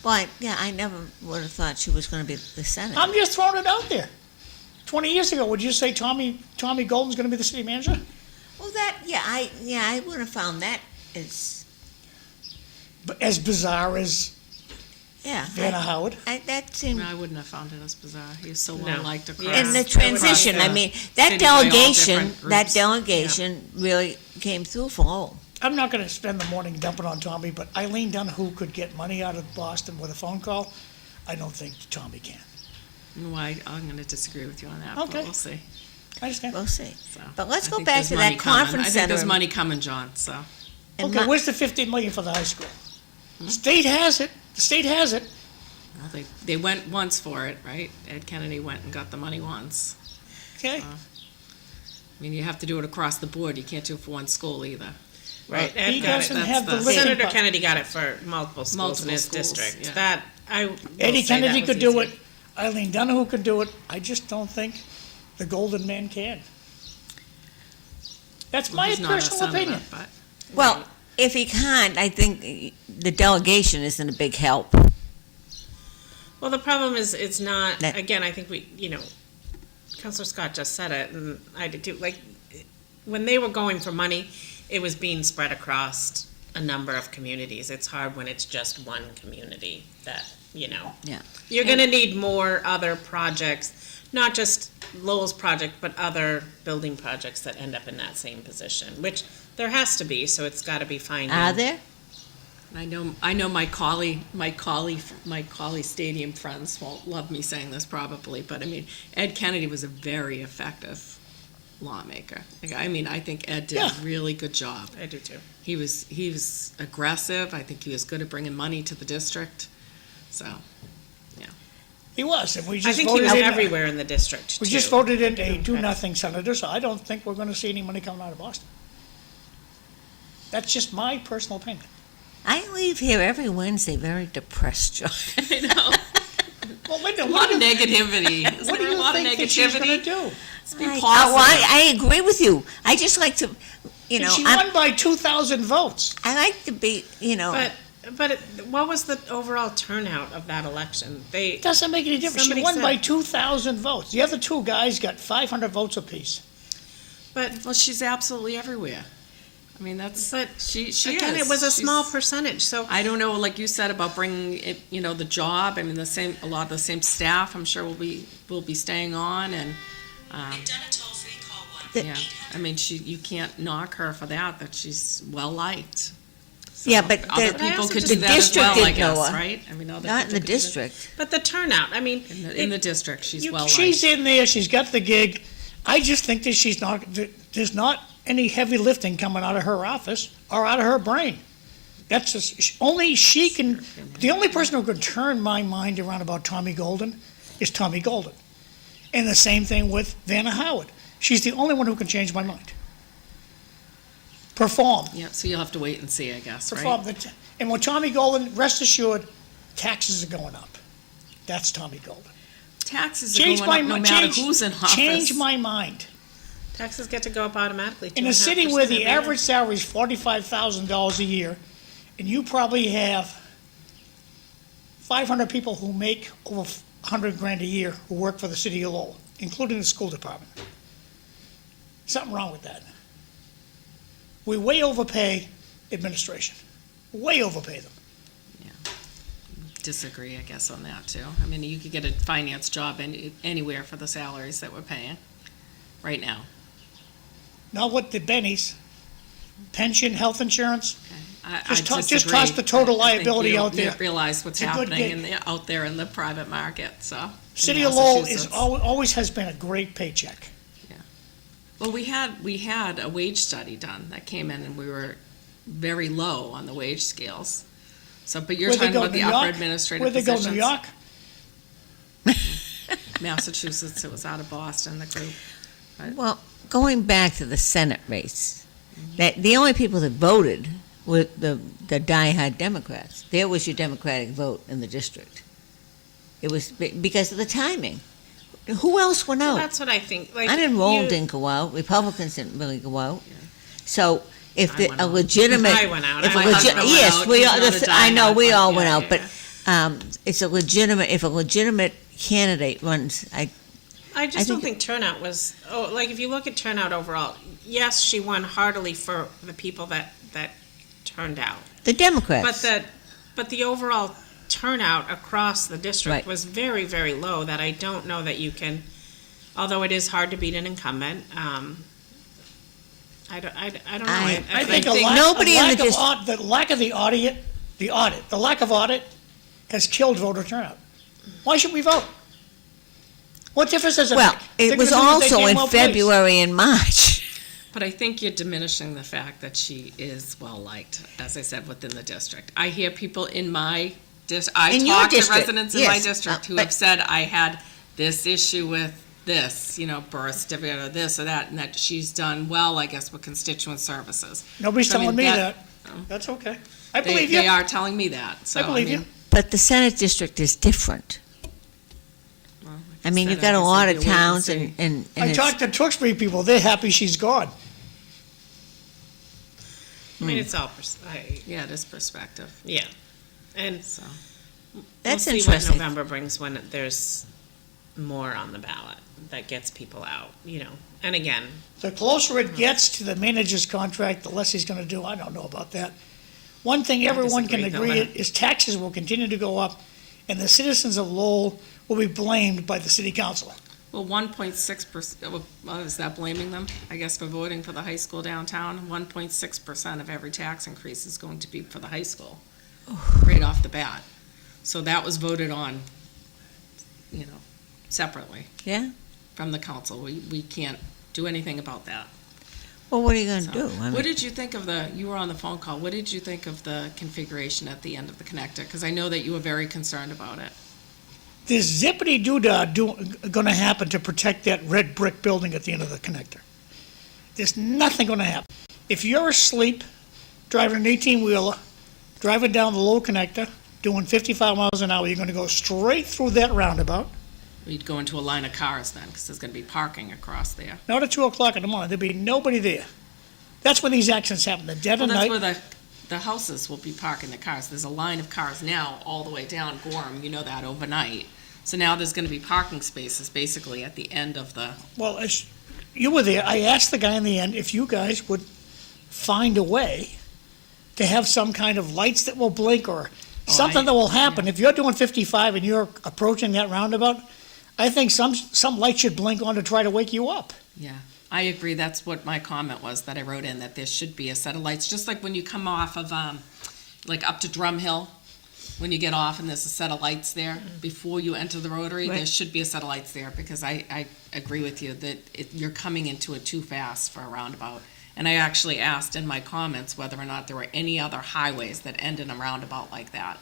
Well, I never would have thought she was going to be the senator. I'm just throwing it out there. 20 years ago, would you say Tommy Golden's gonna be the city manager? Well, I would have found that as, But as bizarre as yeah. Vanna Howard? That seemed, I wouldn't have found it as bizarre. He was so No. well liked across. and the Yes. transition, I Across the mean, that city by all delegation, different that groups. delegation really came through for Lowell. I'm not gonna spend the morning dumping on Tommy, but Eileen Dunn, could get money out of Boston with a phone call. I don't think Tommy can. No, I'm gonna disagree with you on that, Okay. but we'll see. I understand. We'll see. So, But let's I go think back there's to money that coming. conference I think center. there's money coming, John, so. and Okay, my- where's the 15 million for the high school? The state has it. The state has it. Well, they went once for it, right? Ed Kennedy went and got the money once. Okay. I mean, you have to do it across the board. You can't do it for one school either. Right, He Ed got doesn't it. have the That's liquor. Senator Kennedy got it for multiple schools in Multiple his schools, district. yeah. That, I will Eddie say that Kennedy was could do easy. it. Eileen Dunn could do it. I just don't think the Golden Man can. That's my He's not a personal senator, opinion. but Well, if he can't, I think the delegation isn't a big help. Well, the problem is, it's not, That- again, I think Councilor Scott just said it, and I did too, like, when they were going for money, it was being spread across a number of communities. It's hard when it's just one community that, Yeah. You're gonna need more other projects not just Lowell's project, but other building projects that end up in that same position, which there has to be, so it's gotta be finding. Are there? I know my collie stadium friends won't love me saying this probably, but I mean, Ed Kennedy was a very effective lawmaker. Like, I mean, I think Ed did Yeah. a really good job. I do too. He was aggressive. I think he was good at bringing money to the district. So, He was, and we I just think he voted was in. everywhere in the district too. We just voted in a do-nothing senator, so I don't think we're gonna see any money coming out of Boston. That's just my personal opinion. I leave here every Wednesday very depressed, John. I know. Well, wait a A minute, lot what of do you, negativity. Isn't what do there a you lot of think that she's gonna negativity? do? Let's be I, positive. I agree with you. I just like to, you know, She won by 2,000 votes. I like to be, you know, But what was the overall turnout of that election? It doesn't make any difference. She Somebody won said- by 2,000 votes. The other two guys got 500 votes apiece. But Well, she's absolutely everywhere. I mean, that's, But she again, is. it was a small She's- percentage, so I don't know, like you said about bringing it, you know, the job, I mean, a lot of the same staff, I'm sure will be staying on, and, The- yeah, I mean, you can't knock her for that she's well-liked. So, Yeah, but other the- people also could just- do the that as district well, I didn't know guess, her. right? I mean, other not in people the could do that. district. but the turnout, I mean, In the district, she's well-liked. She's in there, she's got the gig. I just think that she's not, there's not any heavy lifting coming out of her office or out of her brain. That's just, only she can, the only person who can turn my mind around about Tommy Golden is Tommy Golden. And the same thing with Vanna Howard. She's the only one who can change my mind. Perform. Yeah, so you'll have to wait and see, I guess, right? Perform. And with Tommy Golden, rest assured, taxes are going up. That's Tommy Golden. Taxes are Change going my up no mind. matter who's in office. Change my mind. taxes get to go up automatically. In a city where the 2.5% every average salary is $45,000 a year, and you probably have 500 people who make over 100 grand a year who work for the city of Lowell, including the school department. Something wrong with that. We way overpay administration. Way overpay them. Disagree, I guess, on that too. I mean, you could get a finance job anywhere for the salaries that we're paying right now. Not what the bennies, pension, health insurance. I Just toss disagree. the total I think you liability don't out there. realize what's It's a good happening gig. out there in the private market, so. in City of Lowell is, Massachusetts. always has been a great paycheck. Well, we had a wage study done that came in and we were very low on the wage scales. So, but you're Where'd they talking go, about the New upper York? administrative Where'd they go, positions. New York? Massachusetts, it was out of Boston, the group. Well, going back to the Senate race, that the only people that voted were the diehard Democrats. There was your Democratic vote in the district. It was because of the timing. Who else went Well, out? that's what I think, like. Unenrolled you- didn't go out. Republicans didn't really go out. So if I the, went a out. legitimate, I went out. if My a husband went yes, out. we He's all. not a I know diehard, we but all yeah, went out, yeah. but it's a legitimate. If a legitimate candidate runs, I just don't think- think turnout was, like, if you look at turnout overall, yes, she won heartily for the people that turned out. the Democrats. But the overall turnout across the district Right. was very, very low, that I don't know that you can, although it is hard to beat an incumbent, I don't know. I think nobody in the the lack of the lack of audit has killed voter turnout. Why should we vote? What difference does it make? Well, it They're was gonna do what they also damn in well please. February and March. But I think you're diminishing the fact that she is well-liked, as I said, within the district. I hear people in my I In your talk to district, residents in my yes, district who but- have said, I had this issue with this, birth certificate or this or that, and that she's done well, I guess, with constituent services. Nobody's So, I mean, telling me that- that. That's okay. I They, believe you. they are telling me that, so. I believe mean, you. But the Senate district is different. well, like I mean, said, you've got a guess lot it'll of be a wait and towns see. and I it's, talked to Tewksbury people, they're happy she's gone. I mean, it's all, Yeah, it is perspective, yeah. And so. that's we'll see interesting. what November brings when there's more on the ballot that gets people out, and again, The closer it gets to the manager's contract, the less he's gonna do. I don't know about that. One thing everyone can disagree, agree Bill. is taxes will continue to go up, and the citizens of Lowell will be blamed by the city council. Well, 1.6%, is that blaming them, I guess, for voting for the high school downtown? 1.6% of every tax increase is going to be for the high school, right off the bat. So that was voted on, separately Yeah? from the council. We can't do anything about that. Well, what are you gonna So, do? I what mean, did you think of you were on the phone call, what did you think of the configuration at the end of the connector? Because I know that you were very concerned about it. There's zippity doo-dah gonna happen to protect that red brick building at the end of the connector. There's nothing gonna happen. If you're asleep, driving an 18-wheeler, driving down the Lowell connector, doing 55 miles an hour, you're gonna go straight through that roundabout. We'd go into a line of cars then, because there's gonna be parking across there. Not at 2 o'clock in the morning, there'll be nobody there. That's when these accidents happen, the dead Well, of that's night. where the houses will be parking the cars. There's a line of cars now all the way down Gorham, you know that, overnight. So now there's gonna be parking spaces basically at the end of the, Well, as you were there, I asked the guy in the end if you guys would find a way to have some kind of lights that will blink or something that will happen. If you're doing 55 and you're approaching that roundabout, I think some lights should blink on to try to wake you up. yeah. I agree, that's what my comment was that I wrote in, that there should be a set of lights, just like when you come off of, like up to Drum Hill, when you get off and there's a set of lights there, before you enter the Rotary, there Right. should be a set of lights there, because I agree with you that you're coming into it too fast for a roundabout. And I actually asked in my comments whether or not there were any other highways that end in a roundabout like that.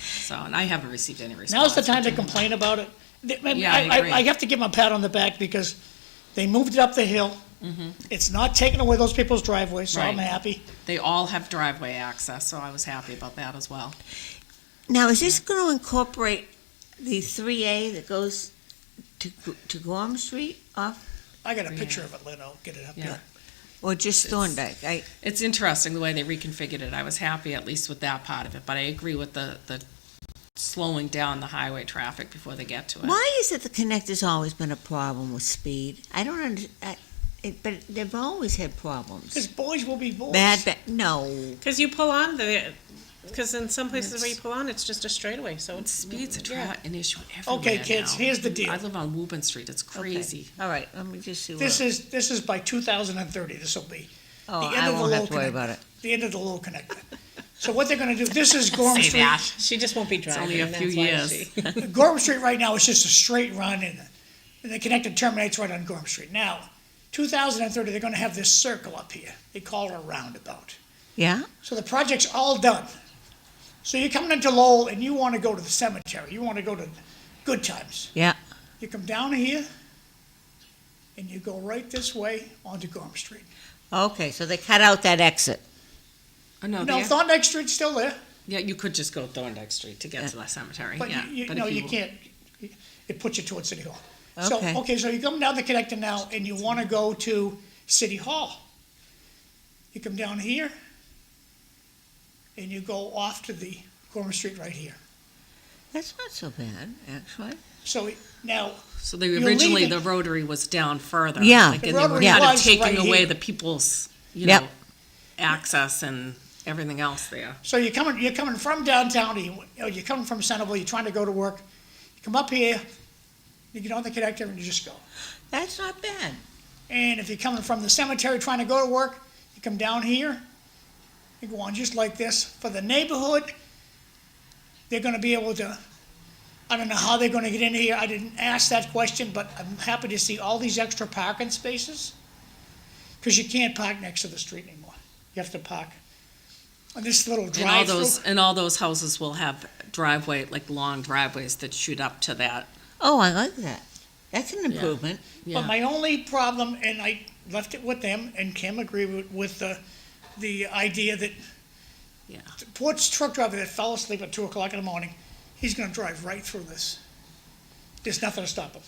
So, and I haven't received any response. Now's the time to complain about it. Yeah, I agree. I have to give them a pat on the back because they moved it up the hill. It's not taking away those people's driveways, so I'm Mm-hmm. Right. happy. They all have driveway access, so I was happy about that as well. now, is this gonna incorporate the 3A that goes to Gorham Street off, I got a picture of it, Lynn, I'll get it up Yeah. there. or just Thorndike? It's interesting the way they reconfigured it. I was happy at least with that part of it, but I agree with the slowing down the highway traffic before they get to it. Why is it the connector's always been a problem with speed? I don't but they've always had problems. Because boys will be boys. No. Cause you pull on cause in some places where you pull on, it's just a straightaway, so it's. Speed's yeah. an issue everywhere Okay, kids, now. here's the deal. I live on Woburn Street. It's Okay. crazy. All right, let me just see what. This is by 2030, this will be. Oh, the end I of the won't have Lowell to worry connector. about it. The end of the Lowell connector. So what they're gonna do, this is Gorham Say Street. that. She just won't be driving. only a and few that's why years. she- Gorham Street right now is just a straight run and the connector terminates right on Gorham Street. Now, 2030, they're gonna have this circle up here. They call it a roundabout. Yeah? So the project's all done. So you're coming into Lowell and you wanna go to the cemetery, you wanna go to Good Times. Yeah. You come down here and you go right this way onto Gorham Street. Okay, so they cut out that exit. Oh, no, No, Thorndike Street's still there, yeah, you could just go Thorndike Street to get to the cemetery, but yeah. you but no, if you can't. It puts you towards City Hall. So, Okay. okay, so you come down the connector now and you wanna go to City Hall. You come down here and you go off to the Gorham Street right here. That's not so bad, actually. So now, So You're originally, leaving- the Rotary was down further. Yeah. Like, The and they were Rotary kind of was taking right away here. the people's, Yep. access and everything else there. so you're coming from downtown, you're coming from Centerville, you're trying to go to work. You come up here, you get on the connector and you just go. That's not bad. And if you're coming from the cemetery trying to go to work, you come down here, you go on just like this. For the neighborhood, they're gonna be able to, I don't know how they're gonna get in here, I didn't ask that question, but I'm happy to see all these extra parking spaces. Cause you can't park next to the street anymore, you have to park on this little drive-through. And all those houses will have like long driveways that shoot up to that. Oh, I like that. That's an improvement. Yeah. But my only problem, and I left it with them, and Kim agreed with the idea that Yeah. the poor truck driver that fell asleep at 2 o'clock in the morning, he's gonna drive right through this. There's nothing to stop him.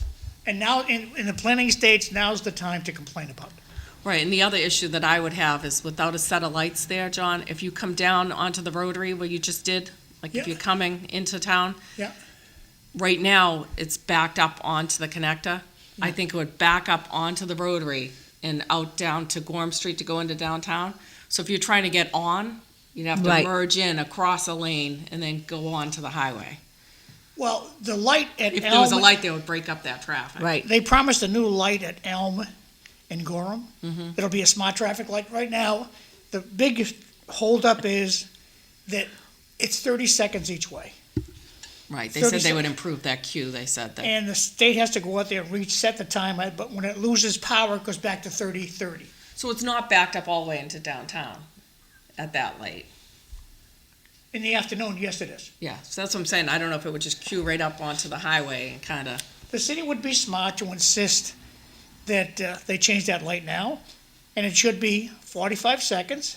And now, in the planning stage, now's the time to complain about it. Right, and the other issue that I would have is without a set of lights there, John, if you come down onto the Rotary where you just did, like if Yeah. you're coming into town, Yeah, right now, it's backed up onto the connector. I think it would back up onto the Rotary and out down to Gorham Street to go into downtown. So if you're trying to get on, you'd have to Right. merge in across a lane and then go on to the highway. Well, the light at If there was a Elm, light, they would break up that traffic. Right. they promised a new light at Elm and Gorham. Mm-hmm. It'll be a smart traffic light. Right now, the big holdup is that it's 30 seconds each way. Right, they 30 said they would seconds. improve that queue, they said that. And the state has to go out there and reset the time, but when it loses power, it goes back to 30. So it's not backed up all the way into downtown at that late? In the afternoon, yes, it is. Yeah, so that's what I'm saying, I don't know if it would just queue right up onto the highway and kinda, The city would be smart to insist that they change that light now, and it should be 45 seconds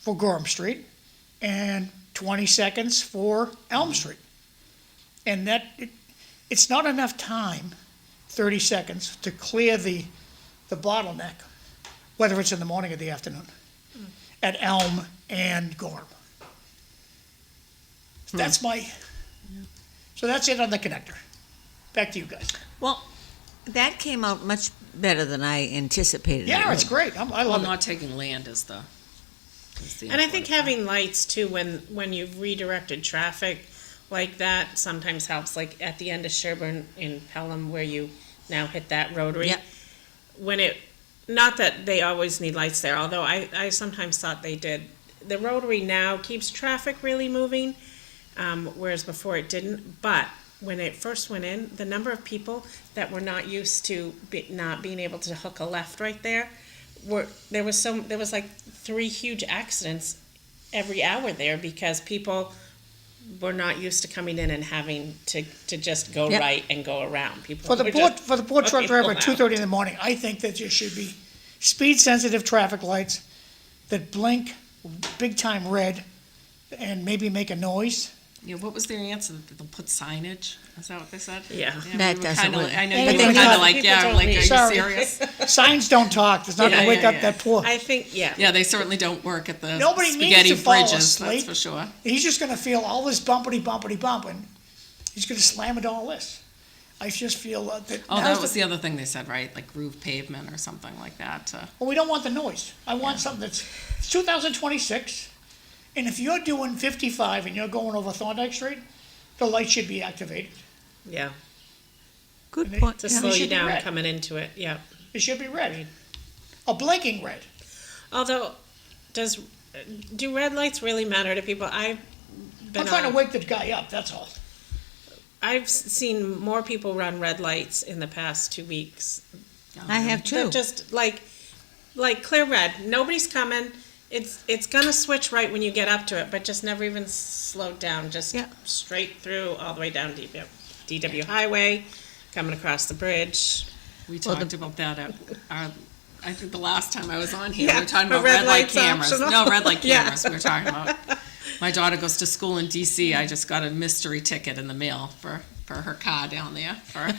for Gorham Street and 20 seconds for Elm Street. And it's not enough time, 30 seconds, to clear the bottleneck, whether it's in the morning or the afternoon, at Elm and Gorham. That's so that's it on the connector. Back to you guys. Well, that came out much better than I anticipated. it Yeah, it's would. great. I well, love it. not taking land is the And I think important part. having lights too, when you've redirected traffic like that, sometimes helps, like at the end of Sherburne in Pelham where you now hit that rotary. Yep. When not that they always need lights there, although I sometimes thought they did. The rotary now keeps traffic really moving, whereas before it didn't. But when it first went in, the number of people that were not used to not being able to hook a left right there, there was like 3 huge accidents every hour there because people were not used to coming in and having to just go Yep. right and go around. People For the were poor, just for the poor truck hooking driver at out. 2:30 in the morning, I think that there should be speed-sensitive traffic lights that blink big-time red and maybe make a noise. Yeah, what was their answer, that they'll put signage, is that what they said? Yeah. That we were doesn't kinda- work. I know Hey, you were people kinda told- like, people yeah, told like, me. are you Sorry. serious? Signs don't talk. It's not Yeah, gonna wake yeah, up yeah. that poor. I think, yeah. Yeah, they certainly don't work at the Nobody needs spaghetti to fall bridges, that's asleep. for sure. He's just gonna feel all this bumpity, and he's gonna slam it all this. I just feel that. Oh, now's that was the other thing they said, right, like roof pavement or something like that, Well, we don't want the noise. I want something it's 2026, and if you're doing 55 and you're going over Thorndike Street, the light should be activated. Yeah, Good And they- point. to Yeah. slow It you should be down red. coming into it, yeah. It should be red, a blinking red. Although, do red lights really matter to people? I'm been trying to on- wake the guy up, that's all. I've seen more people run red lights in the past 2 weeks. I have They're too. just like clear red. Nobody's coming. It's gonna switch right when you get up to it, but just never even slowed down. Just Yeah. straight through all the way down DW Highway, coming across the bridge. We talked about that at our, I think the last time I was on here, Yeah, we were talking the about red red light light's cameras. optional. No, red light Yeah. cameras we were talking about. My daughter goes to school in DC, I just got a mystery ticket in the mail for her car down there for.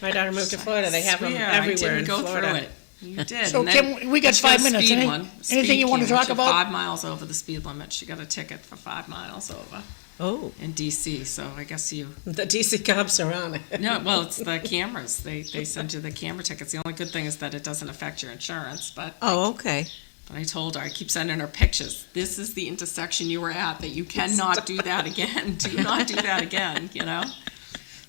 My daughter moved to Florida. They have them Swear, everywhere I in didn't go Florida. through it. You did. So and then Kim, we got she got 5 a minutes. speed Any- one, anything you speed wanna camera. talk She about? 5 miles over the speed limit, she got a ticket for 5 miles over Oh, in DC, so I guess you, The DC cops are on it. no, well, it's the cameras, they send you the camera tickets. The only good thing is that it doesn't affect your insurance, but okay. I told her, I keep sending her pictures. This is the intersection you were at, that you cannot do that again. Do not do that again, you know?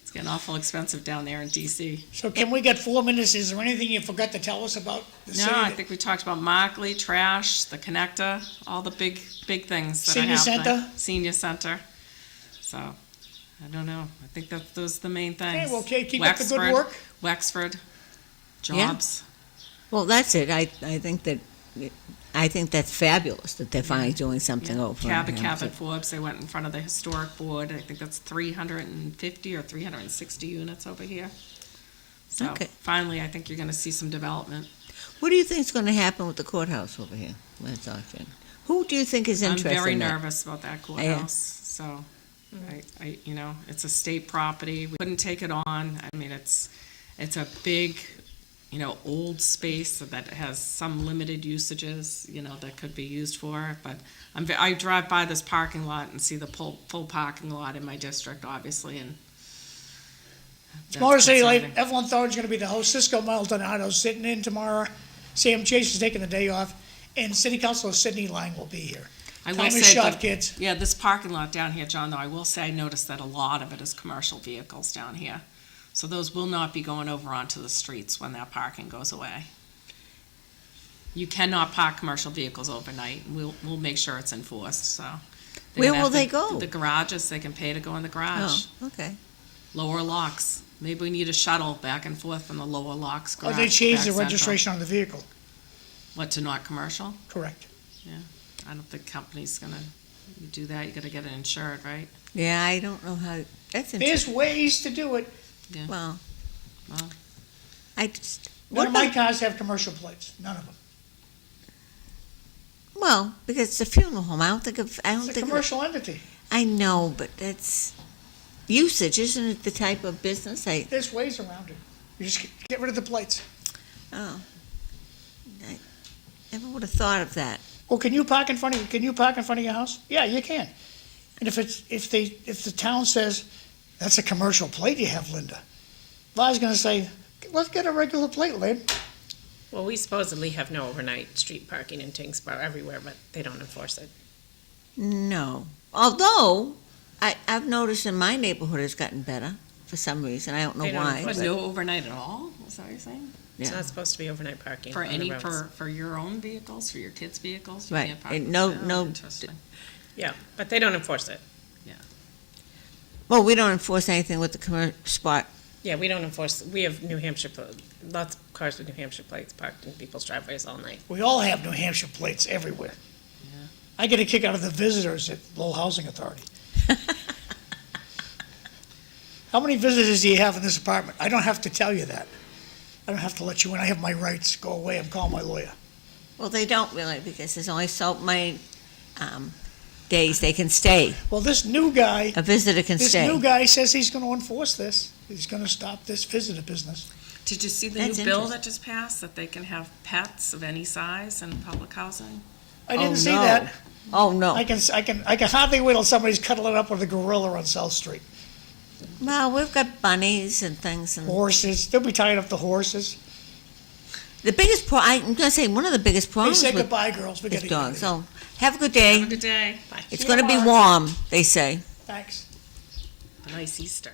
It's getting awful expensive down there in DC. So Kim, we got 4 minutes. Is there anything you forgot to tell us about the No, city? I think we talked about Markley, trash, the connector, all the big things that are Senior happening. center? Senior center. So, I don't know. I think that those are the main things. Okay, well, okay, keep up the good Wexford- work. Wexford, Yeah. jobs. Well, that's it. I think that's fabulous that they're finally doing something over. in Cabot Hampton. Forbes, they went in front of the historic board. I think that's 350 or 360 units over here. So Okay. finally, I think you're gonna see some development. What do you think is going to happen with the courthouse over here when it's auctioned? Who do you think is I'm interested very in that? nervous about that courthouse, so, you know, it's a state property, we couldn't take it on, I mean, it's a big, you know, old space that has some limited usages, you know, that could be used for it, but I drive by this parking lot and see the full parking lot in my district, obviously, and that's Motor City Light, concerning. Evelyn Thorne's gonna be the host. Cisco Maldonado's sitting in tomorrow. Sam Chase is taking the day off, and City Councilor Sidney Lang will be here. I will Time is say short, that- kids. Yeah, this parking lot down here, John, though, I will say I noticed that a lot of it is commercial vehicles down here. So those will not be going over onto the streets when that parking goes away. You cannot park commercial vehicles overnight. We'll make sure it's enforced, so. They're Where gonna will have they the- go? The garages, they can pay to go in the garage. Oh, okay. Lower locks. Maybe we need a shuttle back and forth from the lower locks Or garage. they change back the central. registration on the vehicle, What, to not commercial? correct. I don't think company's gonna do that. You gotta get it insured, right? Yeah, I don't know how, that's There's interesting. ways to do it. Well, Well, I just, None what of my about, cars have commercial plates, none of them. well, because it's a funeral home, I don't think of, I don't It's a think of, commercial entity. I know, but that's usage, isn't it the type of business? There's ways around it. You just get rid of the plates. Oh. I never would have thought of that. Well, can you park in front of your house? Yeah, you can. And if the town says, that's a commercial plate you have, Linda, La's gonna say, let's get a regular plate, Lynn. Well, we supposedly have no overnight street parking in Tewksbury everywhere, but they don't enforce it. No. Although, I've noticed in my neighborhood it's gotten better for some reason. I don't know They don't why. enforce but- no overnight at all? Is that what you're saying? It's Yeah. not supposed to be overnight parking For on the any, roads. for your own vehicles, for your kids' vehicles? You Right, can't park and there? no- Oh, no- Interesting. Yeah, but they don't enforce it. Well, we don't enforce anything with the commercial spot. Yeah, we don't enforce, we have New Hampshire, lots of cars with New Hampshire plates parked in people's driveways all night. We all have New Hampshire plates everywhere. I get a kick out of the visitors at Lowell Housing Authority. How many visitors do you have in this apartment? I don't have to tell you that. I don't have to let you in. I have my rights. Go away. I'm calling my lawyer. Well, they don't really, because there's only so many days they can stay. Well, this new guy, A visitor can this stay. new guy says he's gonna enforce this. He's gonna stop this visitor business. Did you see the That's new bill interesting. that just passed, that they can have pets of any size in public housing? I Oh, didn't see no. that. Oh, no. I can hardly wait till somebody's cuddling up with a gorilla on South Street. Well, we've got bunnies and things, and Horses, they'll be tying up the horses. the biggest I'm gonna say, one of the biggest Hey, problems say with goodbye, girls. We is gotta dogs. get out of So, have a good day. Have a good day. It's See you gonna be tomorrow. warm, they say. here. Thanks. A nice Easter.